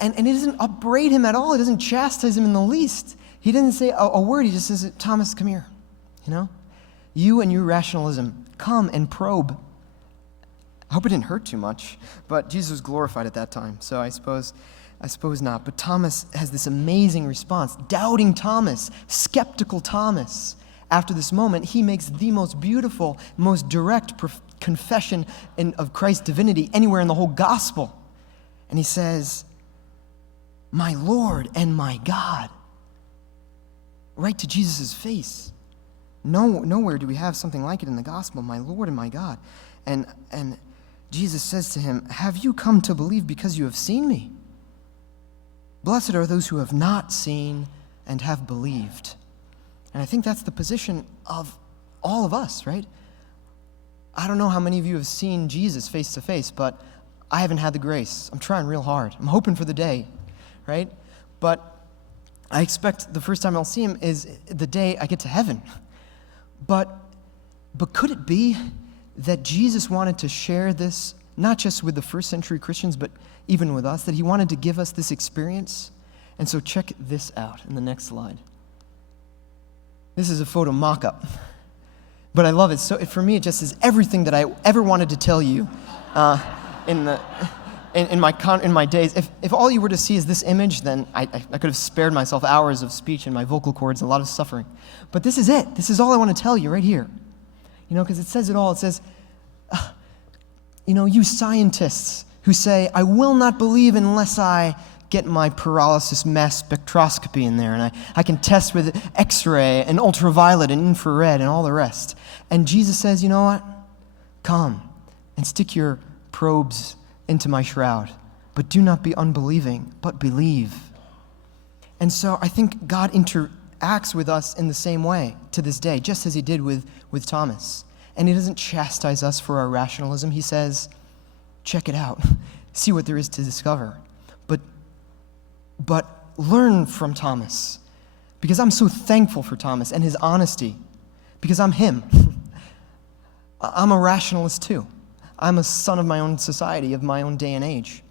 and it doesn't upbraid him at all. It doesn't chastise him in the least. He didn't say a word. He just says, "Thomas, come here." You and your rationalism, come and probe. I hope it didn't hurt too much, but Jesus was glorified at that time, so I suppose not. But Thomas has this amazing response. Doubting Thomas, skeptical Thomas. After this moment, he makes the most beautiful, most direct confession of Christ's divinity anywhere in the whole gospel. And he says, "My Lord and my God." Right to Jesus' face. Nowhere do we have something like it in the gospel, "My Lord and my God." And Jesus says to him, "Have you come to believe because you have seen me? Blessed are those who have not seen and have believed." And I think that's the position of all of us, right? I don't know how many of you have seen Jesus face to face, but I haven't had the grace. I'm trying real hard. I'm hoping for the day, right? But I expect the first time I'll see him is the day I get to heaven. But could it be that Jesus wanted to share this, not just with the first century Christians, but even with us, that he wanted to give us this experience? And so check this out in the next slide. This is a photo mock-up, but I love it. So for me, it just is everything that I ever wanted to tell you in my days. If all you were to see is this image, then I could have spared myself hours of speech and my vocal cords, a lot of suffering. But this is it. This is all I want to tell you right here. Because it says it all. It says, you scientists who say, "I will not believe unless I get my pyrolysis mass spectroscopy in there, and I can test with X-ray and ultraviolet and infrared and all the rest." And Jesus says, "You know what? Come and stick your probes into my shroud, but do not be unbelieving, but believe." And so I think God interacts with us in the same way to this day, just as he did with Thomas. And he doesn't chastise us for our rationalism. He says, "Check it out. See what there is to discover. But learn from Thomas." Because I'm so thankful for Thomas and his honesty, because I'm him. I'm a rationalist too. I'm a son of my own society, of my own day and age.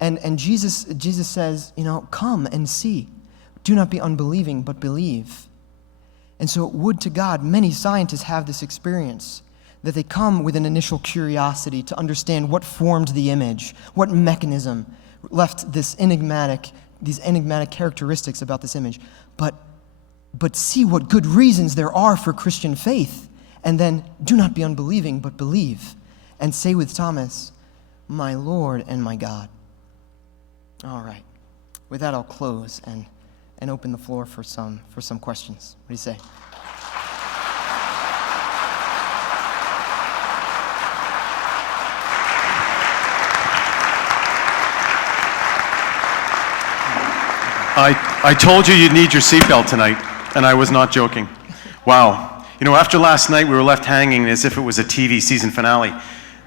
And Jesus says, "Come and see. Do not be unbelieving, but believe." And so would to God, many scientists have this experience, that they come with an initial curiosity to understand what formed the image, what mechanism left these enigmatic characteristics about this image, but see what good reasons there are for Christian faith, and then do not be unbelieving, but believe, and say with Thomas, "My Lord and my God." All right. With that, I'll close and open the floor for some questions. What do you say? I told you you'd need your seatbelt tonight, and I was not joking. Wow. You know, after last night, we were left hanging as if it was a TV season finale.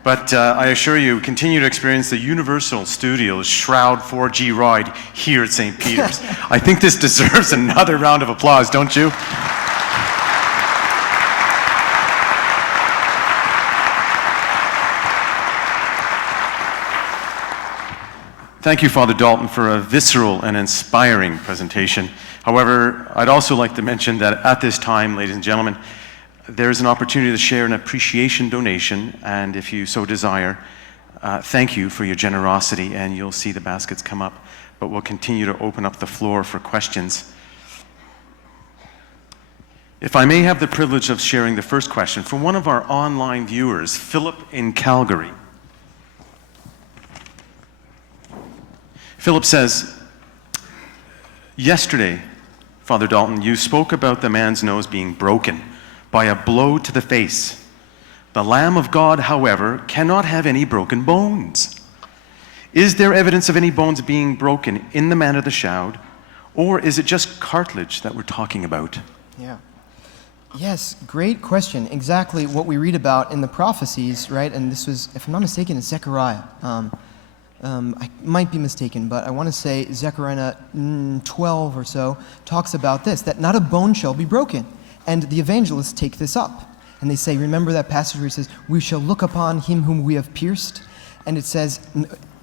But I assure you, continue to experience the Universal Studios Shroud 4G ride here at St. Peter's. I think this deserves another round of applause, don't you? Thank you, Father Dalton, for a visceral and inspiring presentation. However, I'd also like to mention that at this time, ladies and gentlemen, there is an opportunity to share an appreciation donation, and if you so desire, thank you for your generosity, and you'll see the baskets come up, but we'll continue to open up the floor for questions. If I may have the privilege of sharing the first question from one of our online viewers, Philip in Calgary. Philip says, yesterday, Father Dalton, you spoke about the man's nose being broken by a blow to the face. The Lamb of God, however, cannot have any broken bones. Is there evidence of any bones being broken in the man of the shroud, or is it just cartilage that we're talking about? Yeah. Yes, great question. Exactly what we read about in the prophecies, right? And this was, if I'm not mistaken, it's Zechariah. I might be mistaken, but I want to say Zechariah 12 or so talks about this, that not a bone shall be broken. And the evangelists take this up. And they say, remember that passage where it says, we shall look upon him whom we have pierced? And it says,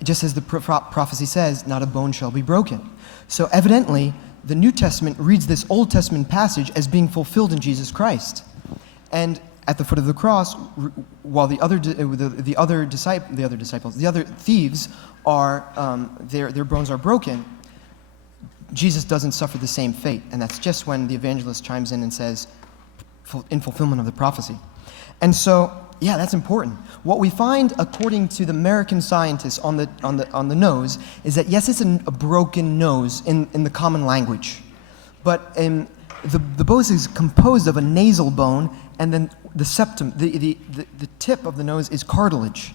just as the prophecy says, not a bone shall be broken. So evidently, the New Testament reads this Old Testament passage as being fulfilled in Jesus Christ. And at the foot of the cross, while the other thieves are, their bones are broken, Jesus doesn't suffer the same fate, and that's just when the evangelist chimes in and says, in fulfillment of the prophecy. And so, yeah, that's important. What we find, according to the American scientists on the nose, is that yes, it's a broken nose in the common language, but the bone is composed of a nasal bone, and then the septum, the tip of the nose is cartilage.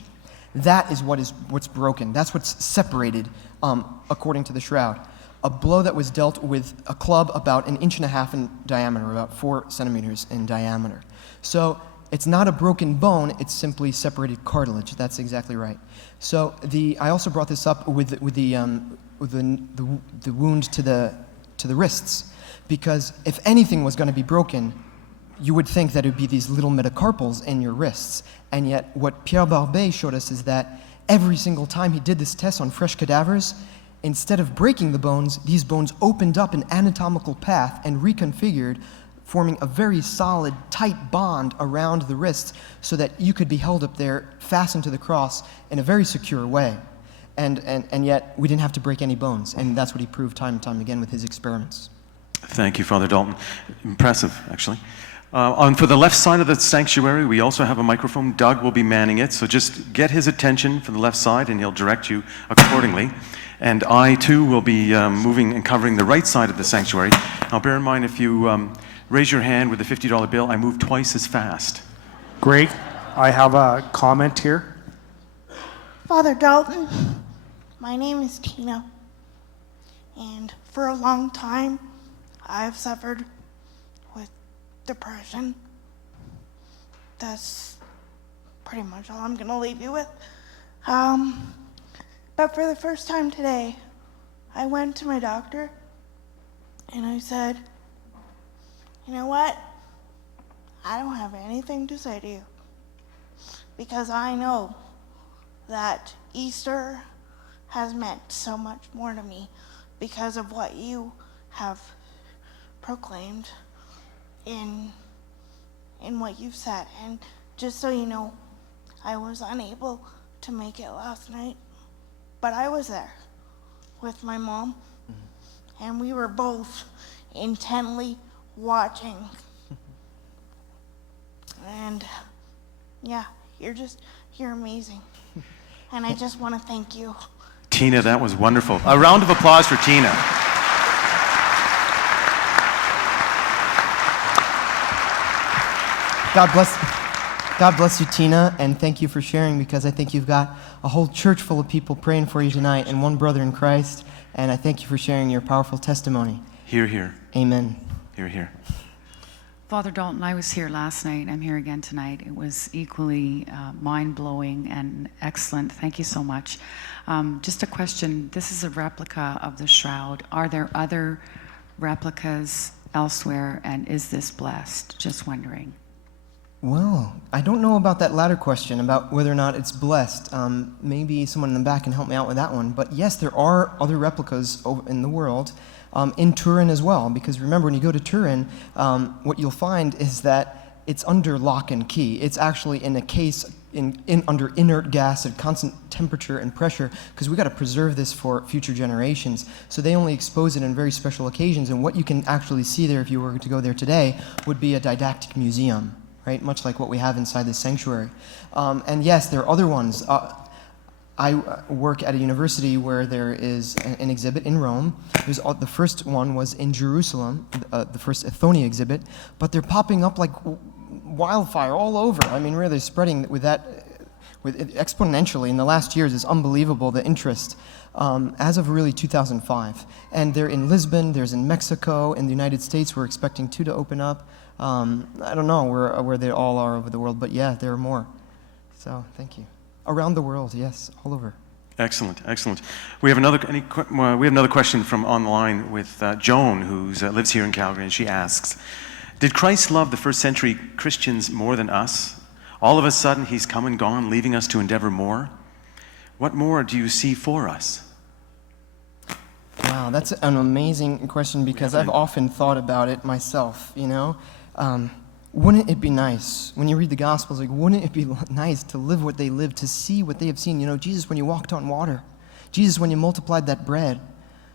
That is what's broken. That's what's separated, according to the Shroud. A blow that was dealt with a club about 1.5 inches in diameter, about 4 centimeters in diameter. So it's not a broken bone, it's simply separated cartilage. That's exactly right. So I also brought this up with the wound to the wrists, because if anything was going to be broken, you would think that it would be these little metacarpals in your wrists. And yet what Pierre Barbet showed us is that every single time he did this test on fresh cadavers, instead of breaking the bones, these bones opened up an anatomical path and reconfigured, forming a very solid, tight bond around the wrists so that you could be held up there, fastened to the cross in a very secure way. And yet, we didn't have to break any bones. And that's what he proved time and time again with his experiments. Thank you, Father Dalton. Impressive, actually. For the left side of the sanctuary, we also have a microphone. Doug will be manning it, so just get his attention for the left side, and he'll direct you accordingly. And I, too, will be moving and covering the right side of the sanctuary. Now, bear in mind, if you raise your hand with a $50 bill, I move twice as fast. Greg, I have a comment here. Father Dalton, my name is Tina, and for a long time, I've suffered with depression. That's pretty much all I'm going to leave you with. But for the first time today, I went to my doctor and I said, you know what? I don't have anything to say to you, because I know that Easter has meant so much more to me because of what you have proclaimed in what you've said. And just so you know, I was unable to make it last night, but I was there with my mom, and we were both intently watching. And yeah, you're amazing. And I just want to thank you. Tina, that was wonderful. A round of applause for Tina. God bless you, Tina, and thank you for sharing, because I think you've got a whole church full of people praying for you tonight, and one brother in Christ And I thank you for sharing your powerful testimony. Hear, hear. Amen. Hear, hear. Father Dalton, I was here last night. I'm here again tonight. It was equally mind-blowing and excellent. Thank you so much. Just a question. This is a replica of the shroud. Are there other replicas elsewhere, and is this blessed? Just wondering. Well, I don't know about that latter question, about whether or not it's blessed. Maybe someone in the back can help me out with that one. But yes, there are other replicas in the world, in Turin as well. Because remember, when you go to Turin, what you'll find is that it's under lock and key. It's actually in a case under inert gas at constant temperature and pressure, because we got to preserve this for future generations. So they only expose it in very special occasions. And what you can actually see there, if you were to go there today, would be a didactic museum. Right, much like what we have inside this sanctuary. And yes, there are other ones. I work at a university where there is an exhibit in Rome. The first one was in Jerusalem, the first Othonia exhibit, but they're popping up like wildfire all over. I mean, really spreading with exponentially in the last years. It's unbelievable, the interest. As of really 2005. And they're in Lisbon, there's in Mexico, in the United States. We're expecting 2 to open up. I don't know where they all are over the world, but yeah, there are more. So thank you. Around the world, yes, all over. Excellent, excellent. We have another question from online with Joan, who lives here in Calgary, and she asks, did Christ love the first century Christians more than us? All of a sudden, he's come and gone, leaving us to endeavor more. What more do you see for us? Wow, that's an amazing question, because I've often thought about it myself, you know. Wouldn't it be nice, when you read the Gospels, like, wouldn't it be nice to live what they lived, to see what they have seen? You know, Jesus, when you walked on water. Jesus, when you multiplied that bread.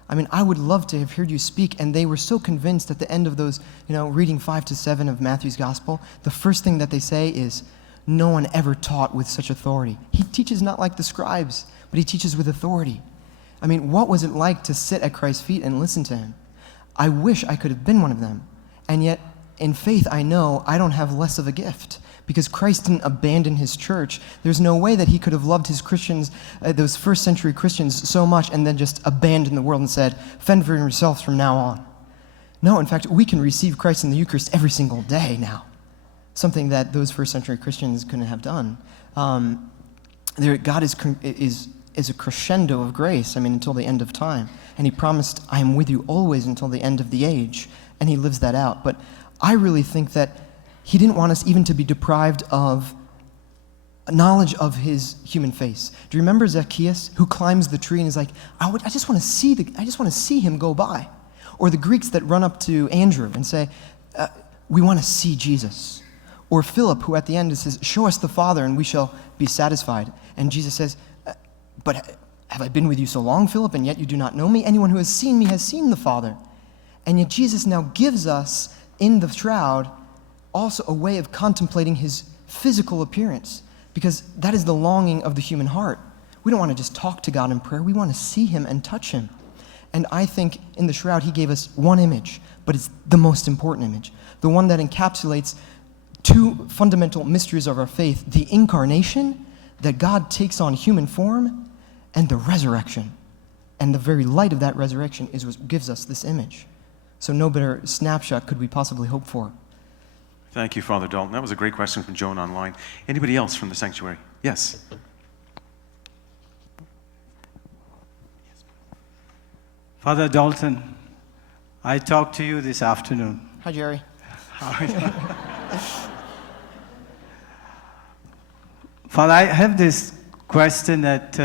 I mean, I would love to have heard you speak, and they were so convinced at the end of those, you know, reading 5 to 7 of Matthew's Gospel, the first thing that they say is, no one ever taught with such authority. He teaches not like the scribes, but he teaches with authority. I mean, what was it like to sit at Christ's feet and listen to him? I wish I could have been one of them. And yet, in faith, I know I don't have less of a gift, because Christ didn't abandon his church. There's no way that he could have loved his Christians, those first century Christians, so much and then just abandoned the world and said, fend for yourselves from now on. No, in fact, we can receive Christ in the Eucharist every single day now, something that those first century Christians couldn't have done. God is a crescendo of grace, I mean, until the end of time. And he promised, I am with you always until the end of the age. And he lives that out. But I really think that he didn't want us even to be deprived of knowledge of his human face. Do you remember Zacchaeus, who climbs the tree and is like, I just want to see him go by? Or the Greeks that run up to Andrew and say, we want to see Jesus. Or Philip, who at the end says, show us the Father and we shall be satisfied. And Jesus says, but have I been with you so long, Philip, and yet you do not know me? Anyone who has seen me has seen the Father. And yet Jesus now gives us in the shroud also a way of contemplating his physical appearance, because that is the longing of the human heart. We don't want to just talk to God in prayer. We want to see him and touch him. And I think in the shroud he gave us one image, but it's the most important image, the one that encapsulates 2 fundamental mysteries of our faith: the incarnation, that God takes on human form, and the resurrection. And the very light of that resurrection is what gives us this image. So no better snapshot could we possibly hope for. Thank you, Father Dalton. That was a great question from Joan online. Anybody else from the sanctuary? Yes. Father Dalton, I talked to you this afternoon. Hi, Jerry. How are you? Father, I have this question that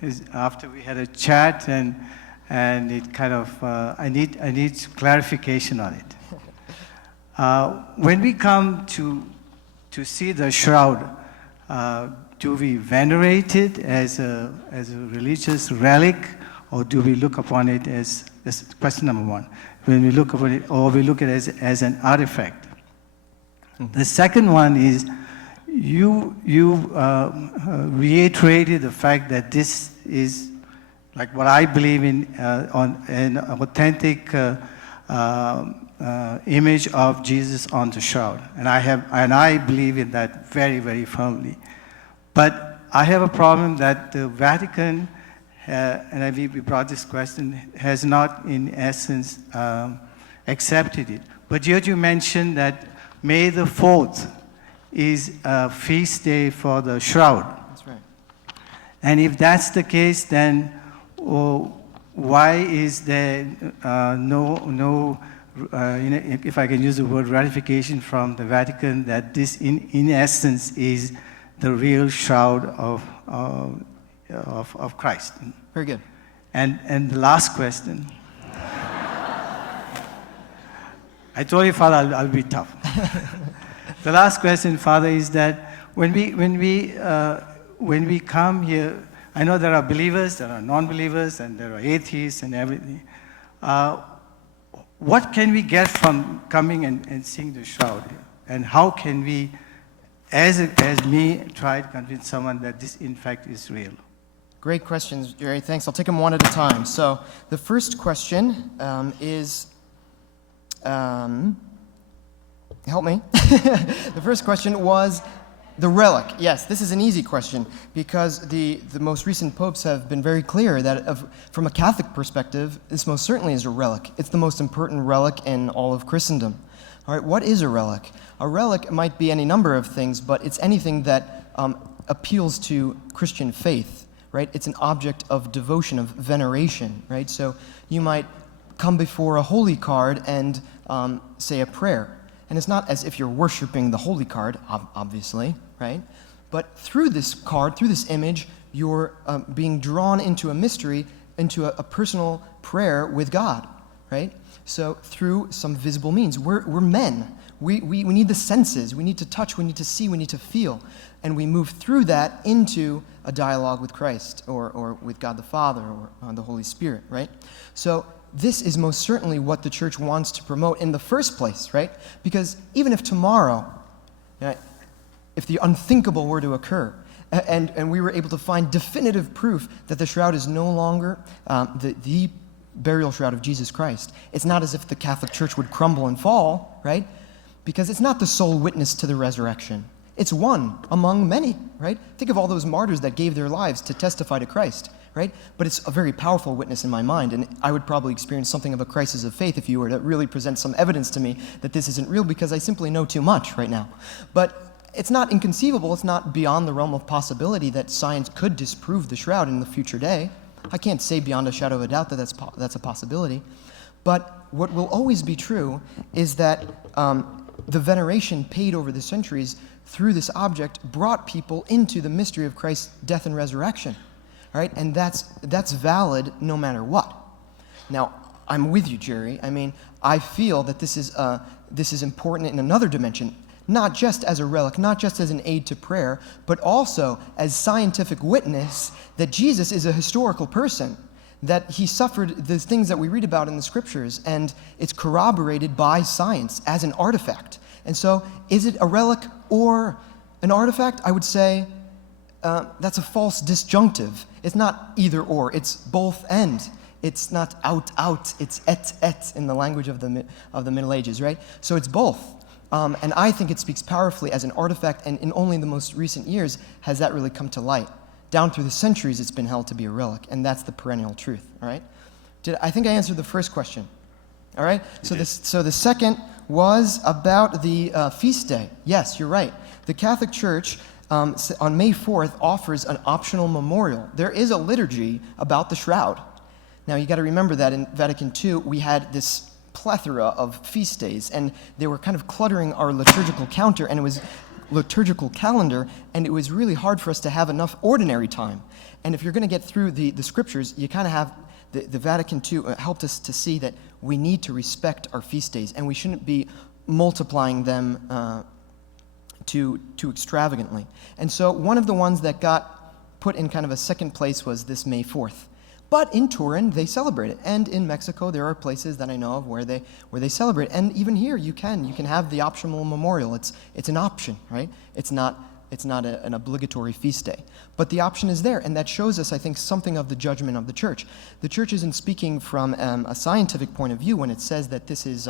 is after we had a chat, and it kind of I need clarification on it. When we come to see the shroud, do we venerate it as a religious relic, or do we look upon it as question number 1? When we look upon it, or we look at it as an artifact. The second one is, you reiterated the fact that this is like what I believe in, on an authentic image of Jesus on the shroud, and I believe in that very, very firmly. But I have a problem that the Vatican and we brought this question, has not in essence accepted it. But yet you mentioned that May the 4th is a feast day for the Shroud. That's right. And if that's the case, then why is there no if I can use the word ratification from the Vatican, that this in essence is the real shroud of Christ? Very good. And the last question. I told you, Father, I'll be tough. The last question, Father, is that when we come here, I know there are believers, there are non-believers, and there are atheists and everything. What can we get from coming and seeing the shroud here? And how can we, as me, try to convince someone that this in fact is real? Great questions, Jerry. Thanks. I'll take them one at a time. So the first question is, help me. The first question was the relic. Yes, this is an easy question because the most recent popes have been very clear that from a Catholic perspective, this most certainly is a relic. It's the most important relic in all of Christendom. All right, what is a relic? A relic might be any number of things, but it's anything that appeals to Christian faith, right? It's an object of devotion, of veneration, right? So you might come before a holy card and say a prayer. And it's not as if you're worshiping the holy card, obviously, right? But through this card, through this image, you're being drawn into a mystery, into a personal prayer with God, right? So through some visible means. We're men. We need the senses. We need to touch. We need to see. We need to feel. And we move through that into a dialogue with Christ or with God the Father or the Holy Spirit, right? So this is most certainly what the church wants to promote in the first place, right? Because even if tomorrow, if the unthinkable were to occur, and we were able to find definitive proof that the shroud is no longer the burial shroud of Jesus Christ, it's not as if the Catholic Church would crumble and fall, right? Because it's not the sole witness to the resurrection. It's one among many, right? Think of all those martyrs that gave their lives to testify to Christ, right? But it's a very powerful witness in my mind, and I would probably experience something of a crisis of faith if you were to really present some evidence to me that this isn't real, because I simply know too much right now. But it's not inconceivable, it's not beyond the realm of possibility that science could disprove the shroud in the future day. I can't say beyond a shadow of a doubt that that's a possibility. But what will always be true is that the veneration paid over the centuries through this object brought people into the mystery of Christ's death and resurrection. All right, and that's valid no matter what. Now, I'm with you, Jerry. I mean, I feel that this is important in another dimension, not just as a relic, not just as an aid to prayer, but also as scientific witness that Jesus is a historical person, that he suffered the things that we read about in the scriptures, and it's corroborated by science as an artifact. And so, is it a relic or an artifact? I would say that's a false disjunctive. It's not either or, it's both and. It's not out, it's et in the language of the Middle Ages, right? So it's both. And I think it speaks powerfully as an artifact, and in only the most recent years has that really come to light. Down through the centuries, it's been held to be a relic, and that's the perennial truth, all right? I think I answered the first question, all right? So the second was about the feast day. Yes, you're right. The Catholic Church on May 4th offers an optional memorial. There is a liturgy about the shroud. Now, you got to remember that in Vatican II, we had this plethora of feast days, and they were kind of cluttering our liturgical calendar, and it was really hard for us to have enough ordinary time. And if you're going to get through the scriptures, you kind of have the Vatican II helped us to see that we need to respect our feast days, and we shouldn't be multiplying them too extravagantly. And so one of the ones that got put in kind of a second place was this May 4th. But in Turin, they celebrate it. And in Mexico, there are places that I know of where they celebrate. And even here, you can have the optional memorial. It's an option, right? It's not an obligatory feast day. But the option is there, and that shows us, I think, something of the judgment of the Church. The Church isn't speaking from a scientific point of view when it says that this is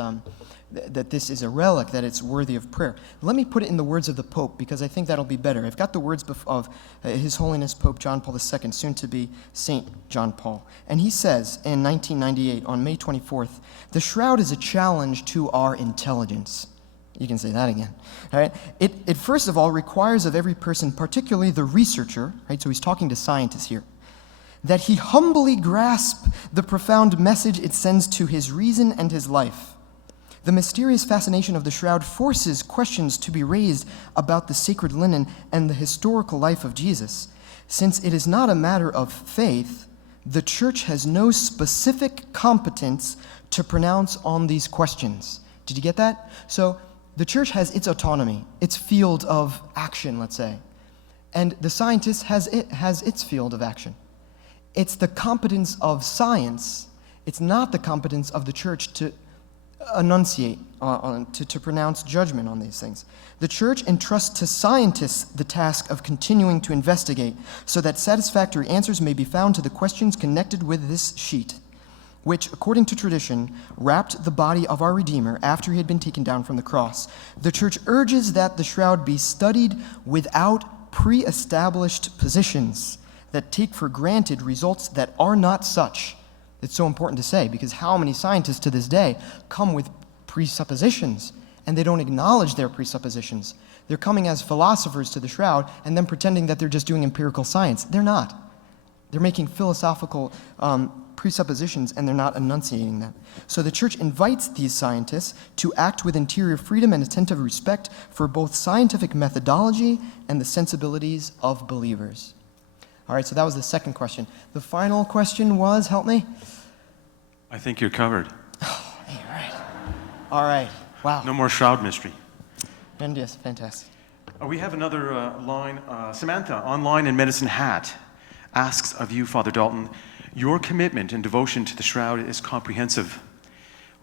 that this is a relic, that it's worthy of prayer. Let me put it in the words of the Pope, because I think that'll be better. I've got the words of His Holiness Pope John Paul II, soon to be Saint John Paul. And he says in 1998, on May 24th, "The shroud is a challenge to our intelligence." You can say that again. All right? It first of all requires of every person, particularly the researcher, right? So he's talking to scientists here, that he humbly grasp the profound message it sends to his reason and his life. The mysterious fascination of the shroud forces questions to be raised about the sacred linen and the historical life of Jesus. Since it is not a matter of faith, the Church has no specific competence to pronounce on these questions. Did you get that? So the Church has its autonomy, its field of action, let's say, and the scientist has its field of action. It's the competence of science. It's not the competence of the Church to enunciate, to pronounce judgment on these things. The Church entrusts to scientists the task of continuing to investigate so that satisfactory answers may be found to the questions connected with this sheet, which, according to tradition, wrapped the body of our Redeemer after he had been taken down from the cross. The Church urges that the shroud be studied without pre-established positions that take for granted results that are not such. It's so important to say, because how many scientists to this day come with presuppositions, and they don't acknowledge their presuppositions. They're coming as philosophers to the shroud and then pretending that they're just doing empirical science. They're not. They're making philosophical presuppositions, and they're not enunciating them. So the Church invites these scientists to act with interior freedom and attentive respect for both scientific methodology and the sensibilities of believers. All right, so that was the second question. The final question was, help me? I think you're covered. Oh, hey, all right. Wow. No more shroud mystery. Yes, fantastic. We have another line. Samantha, online in Medicine Hat, asks of you, Father Dalton, your commitment and devotion to the shroud is comprehensive.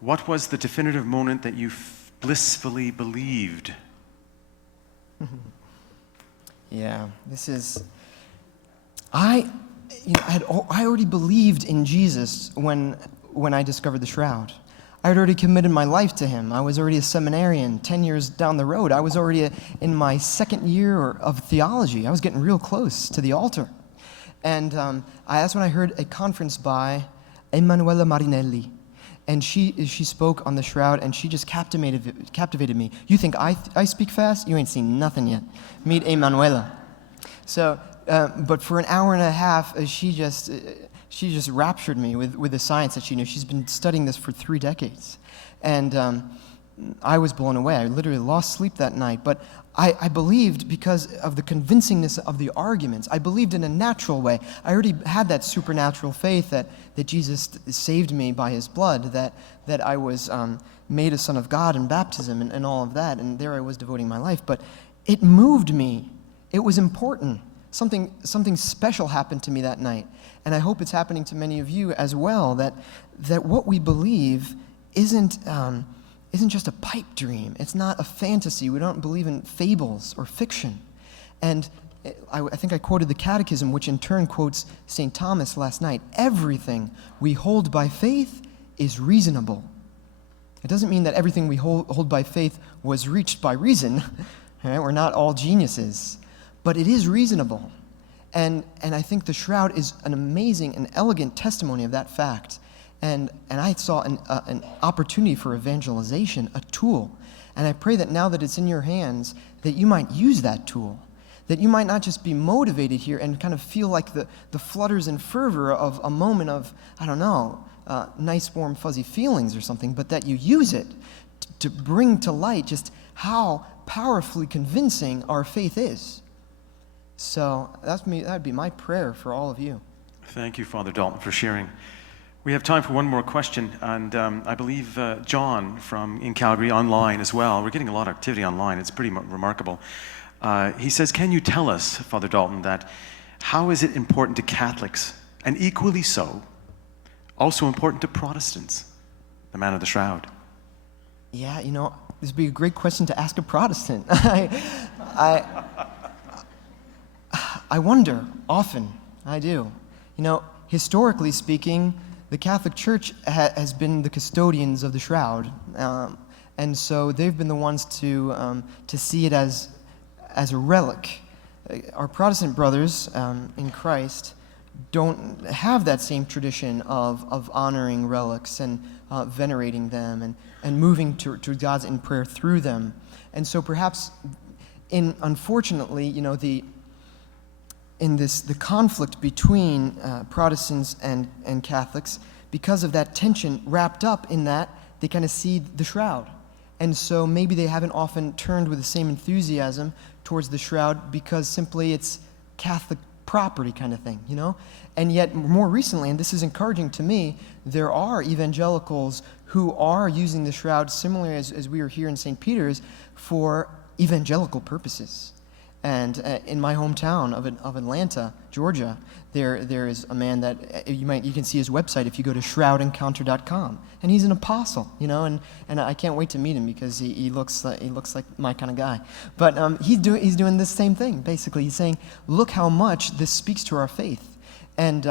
What was the definitive moment that you blissfully believed? Yeah, this is... I already believed in Jesus when I discovered the shroud. I had already committed my life to him. I was already a seminarian 10 years down the road. I was already in my second year of theology. I was getting real close to the altar. And that's when I heard a conference by Emanuela Marinelli. And she spoke on the shroud, and she just captivated me. You think I speak fast? You ain't seen nothing yet. Meet Emanuela. So... but for an hour and a half, she just raptured me with the science that she knew. She's been studying this for 3 decades. And I was blown away. I literally lost sleep that night. But I believed because of the convincingness of the arguments. I believed in a natural way. I already had that supernatural faith that Jesus saved me by his blood, that I was made a son of God in baptism and all of that. And there I was devoting my life. But it moved me. It was important. Something special happened to me that night, and I hope it's happening to many of you as well, that what we believe isn't just a pipe dream. It's not a fantasy. We don't believe in fables or fiction. And I think I quoted the Catechism, which in turn quotes St. Thomas last night. Everything we hold by faith is reasonable. It doesn't mean that everything we hold by faith was reached by reason. Right? We're not all geniuses. But it is reasonable. And I think the shroud is an amazing and elegant testimony of that fact. And I saw an opportunity for evangelization, a tool. And I pray that now that it's in your hands, that you might use that tool. That you might not just be motivated here and kind of feel like the flutters and fervor of a moment of, I don't know, nice, warm, fuzzy feelings or something, but that you use it to bring to light just how powerfully convincing our faith is. So that'd be my prayer for all of you. Thank you, Father Dalton, for sharing. We have time for one more question, and I believe John in Calgary online as well. We're getting a lot of activity online. It's pretty remarkable. He says, can you tell us, Father Dalton, that how is it important to Catholics, and equally so, also important to Protestants, the man of the shroud? Yeah, this would be a great question to ask a Protestant. I wonder, often, I do. Historically speaking, the Catholic Church has been the custodians of the shroud. And so they've been the ones to see it as a relic. Our Protestant brothers in Christ don't have that same tradition of honoring relics and venerating them and moving to God's in prayer through them. And so perhaps, unfortunately, the conflict between Protestants and Catholics, because of that tension wrapped up in that, they kind of see the shroud. And so maybe they haven't often turned with the same enthusiasm towards the shroud because simply it's Catholic property kind of thing, And yet more recently, and this is encouraging to me, there are evangelicals who are using the shroud similarly as we are here in St. Peter's for evangelical purposes. And in my hometown of Atlanta, Georgia, there is a man that you can see his website if you go to shroudencounter.com, and he's an apostle, and I can't wait to meet him because he looks like my kind of guy. But he's doing this same thing basically. He's saying, look how much this speaks to our faith, and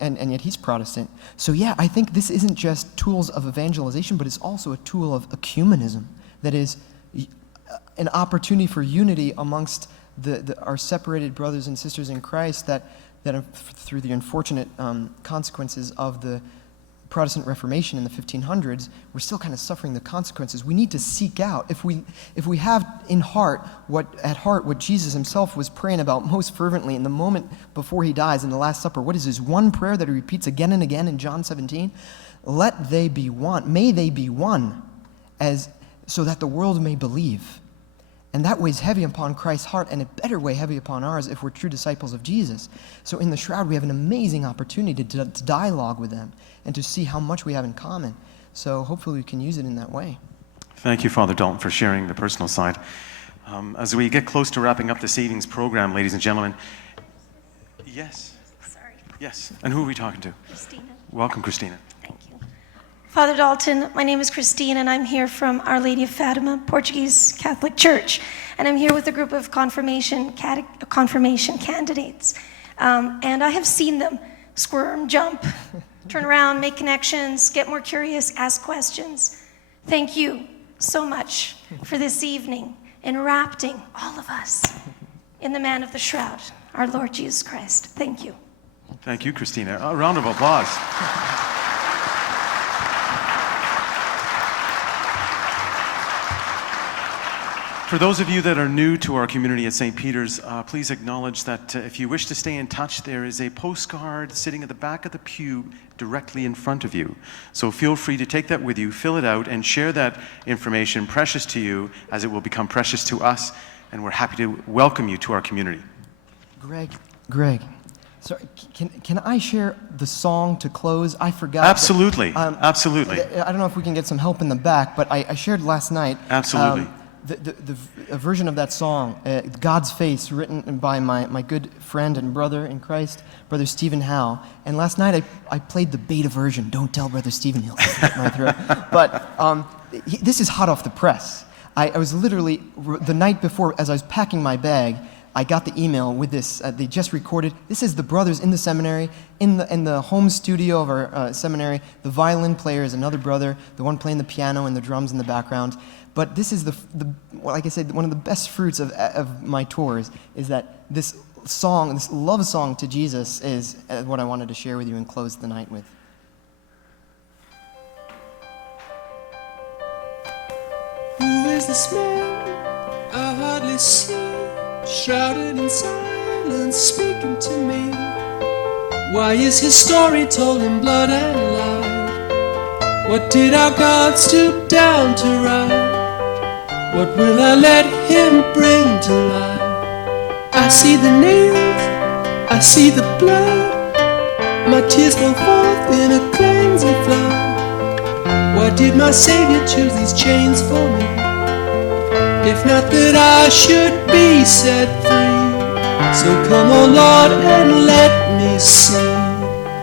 yet he's Protestant. So yeah, I think this isn't just tools of evangelization, but it's also a tool of ecumenism. That is an opportunity for unity amongst our separated brothers and sisters in Christ that are, through the unfortunate consequences of the Protestant Reformation in the 1500s, we're still kind of suffering the consequences. We need to seek out, if we have at heart what Jesus himself was praying about most fervently in the moment before he dies in the Last Supper. What is his one prayer that he repeats again and again in John 17? Let they be one, may they be one, so that the world may believe. And that weighs heavy upon Christ's heart, and it better weigh heavy upon ours if we're true disciples of Jesus. So in the shroud, we have an amazing opportunity to dialogue with them and to see how much we have in common. So hopefully we can use it in that way. Thank you, Father Dalton, for sharing the personal side. As we get close to wrapping up this evening's program, ladies and gentlemen. Yes. Sorry. Yes. And who are we talking to? Christina. Welcome, Christina. Thank you. Father Dalton, my name is Christine, and I'm here from Our Lady of Fatima, Portuguese Catholic Church. And I'm here with a group of confirmation candidates. And I have seen them squirm, jump, turn around, make connections, get more curious, ask questions. Thank you so much for this evening, enwrapping all of us in the man of the shroud, our Lord Jesus Christ. Thank you. Thank you, Christina. A round of applause. For those of you that are new to our community at St. Peter's, please acknowledge that if you wish to stay in touch, there is a postcard sitting at the back of the pew directly in front of you. So feel free to take that with you, fill it out, and share that information, precious to you, as it will become precious to us, and we're happy to welcome you to our community. Greg, sorry, can I share the song to close? I forgot. Absolutely, absolutely. I don't know if we can get some help in the back, but I shared last night. Absolutely. A version of that song, God's Face, written by my good friend and brother in Christ, Brother Stephen Howe. And last night I played the beta version. Don't tell Brother Stephen, he'll slit my throat. But this is hot off the press. I was literally, the night before, as I was packing my bag, I got the email with this. They just recorded. This is the brothers in the seminary, in the home studio of our seminary. The violin player is another brother, the one playing the piano and the drums in the background. But this is like I said, one of the best fruits of my tours is that this song, this love song to Jesus, is what I wanted to share with you and close the night with. Who is this man I hardly see, shrouded in silence, speaking to me? Why is his story told in blood and light? What did our God stoop down to write? What will I let him bring to light? I see the nails, I see the blood. My tears fall forth in a cleansing flood. Why did my Savior choose these chains for me? If not that I should be set free. So come, O Lord, and let me see.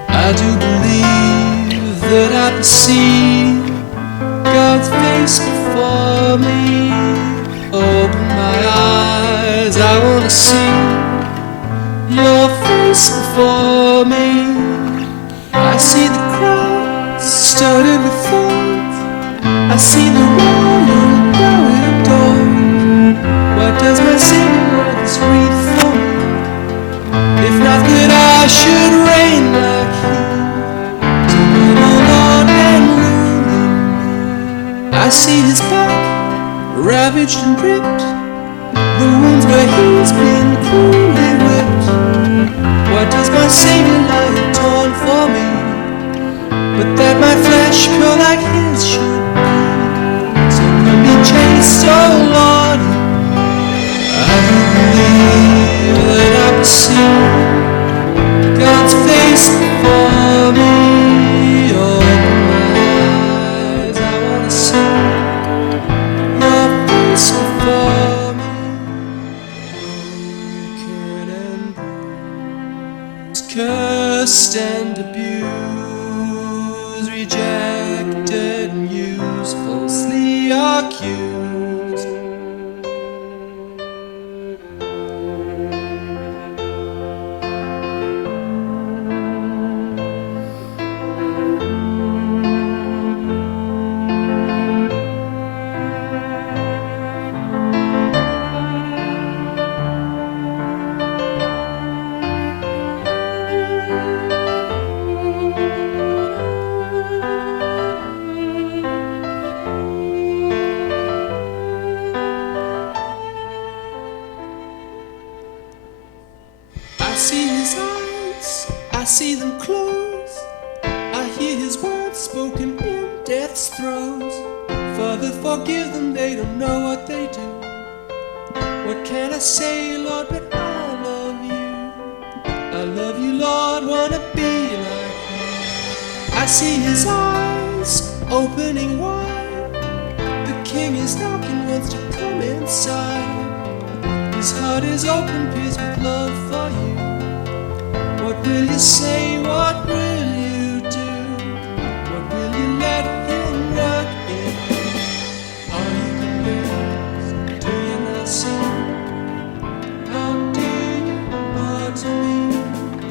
I do believe that I perceive God's face before me. Open my eyes, I want to see your face before me. I see the cross studded with thorns. I see the royal the wounds where he's been cruelly whipped. What does my Savior lie torn for me, but that my flesh pure like his should be? So put me chaste, oh Lord, I do believe that I perceive God's face before me. Open my eyes, I want to see your face before me. Broken and bruised, cursed and abused, rejected and used, falsely accused. I see his eyes, I see them close, I hear his words spoken in death's throes. Father, forgive them, they don't know what they do. What can I say, Lord, but I love you. I love you, Lord, wanna be like you. I see his eyes opening wide, the King is knocking, wants to come inside. His heart is open, pierced with love for you. What will you say? What will you do? What will you let him work in you? Are you convinced? Do you not see? How dear you are to me?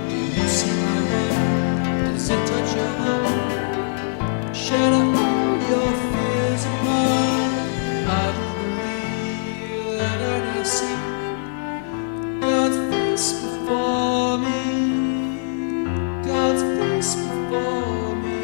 Do you see my heart? Does it touch your heart? Shed all your fears apart. I do believe that I do see God's face before me. God's face before me.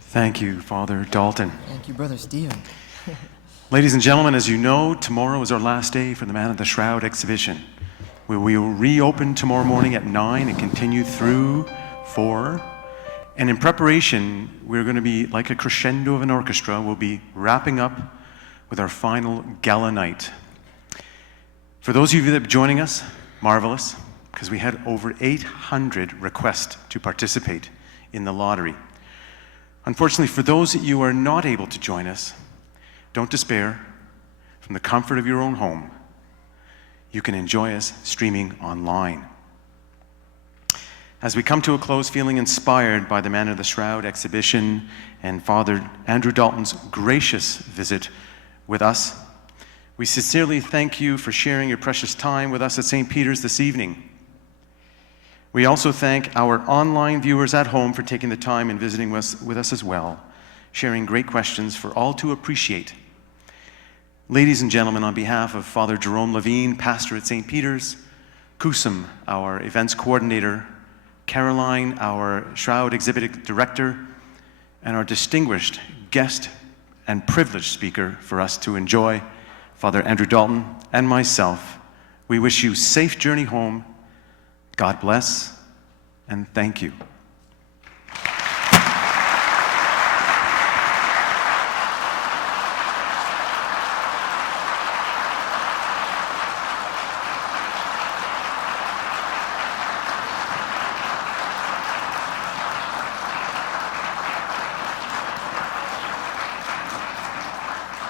Thank you, Father Dalton. Thank you, Brother Stephen. Ladies and gentlemen, as you know, tomorrow is our last day for the Man of the Shroud exhibition. We will reopen tomorrow morning at 9 and continue through 4. And in preparation, we're going to be, like a crescendo of an orchestra, we'll be wrapping up with our final gala night. For those of you that are joining us, marvelous, because we had over 800 requests to participate in the lottery. Unfortunately, for those that you are not able to join us, don't despair. From the comfort of your own home, you can enjoy us streaming online. As we come to a close, feeling inspired by the Man of the Shroud exhibition and Father Andrew Dalton's gracious visit with us, we sincerely thank you for sharing your precious time with us at St. Peter's this evening. We also thank our online viewers at home for taking the time and visiting with us as well, sharing great questions for all to appreciate. Ladies and gentlemen, on behalf of Father Jerome Levine, pastor at St. Peter's, Kusum, our events coordinator, Caroline, our Shroud exhibit director, and our distinguished guest and privileged speaker for us to enjoy, Father Andrew Dalton, and myself, we wish you safe journey home. God bless, and thank you.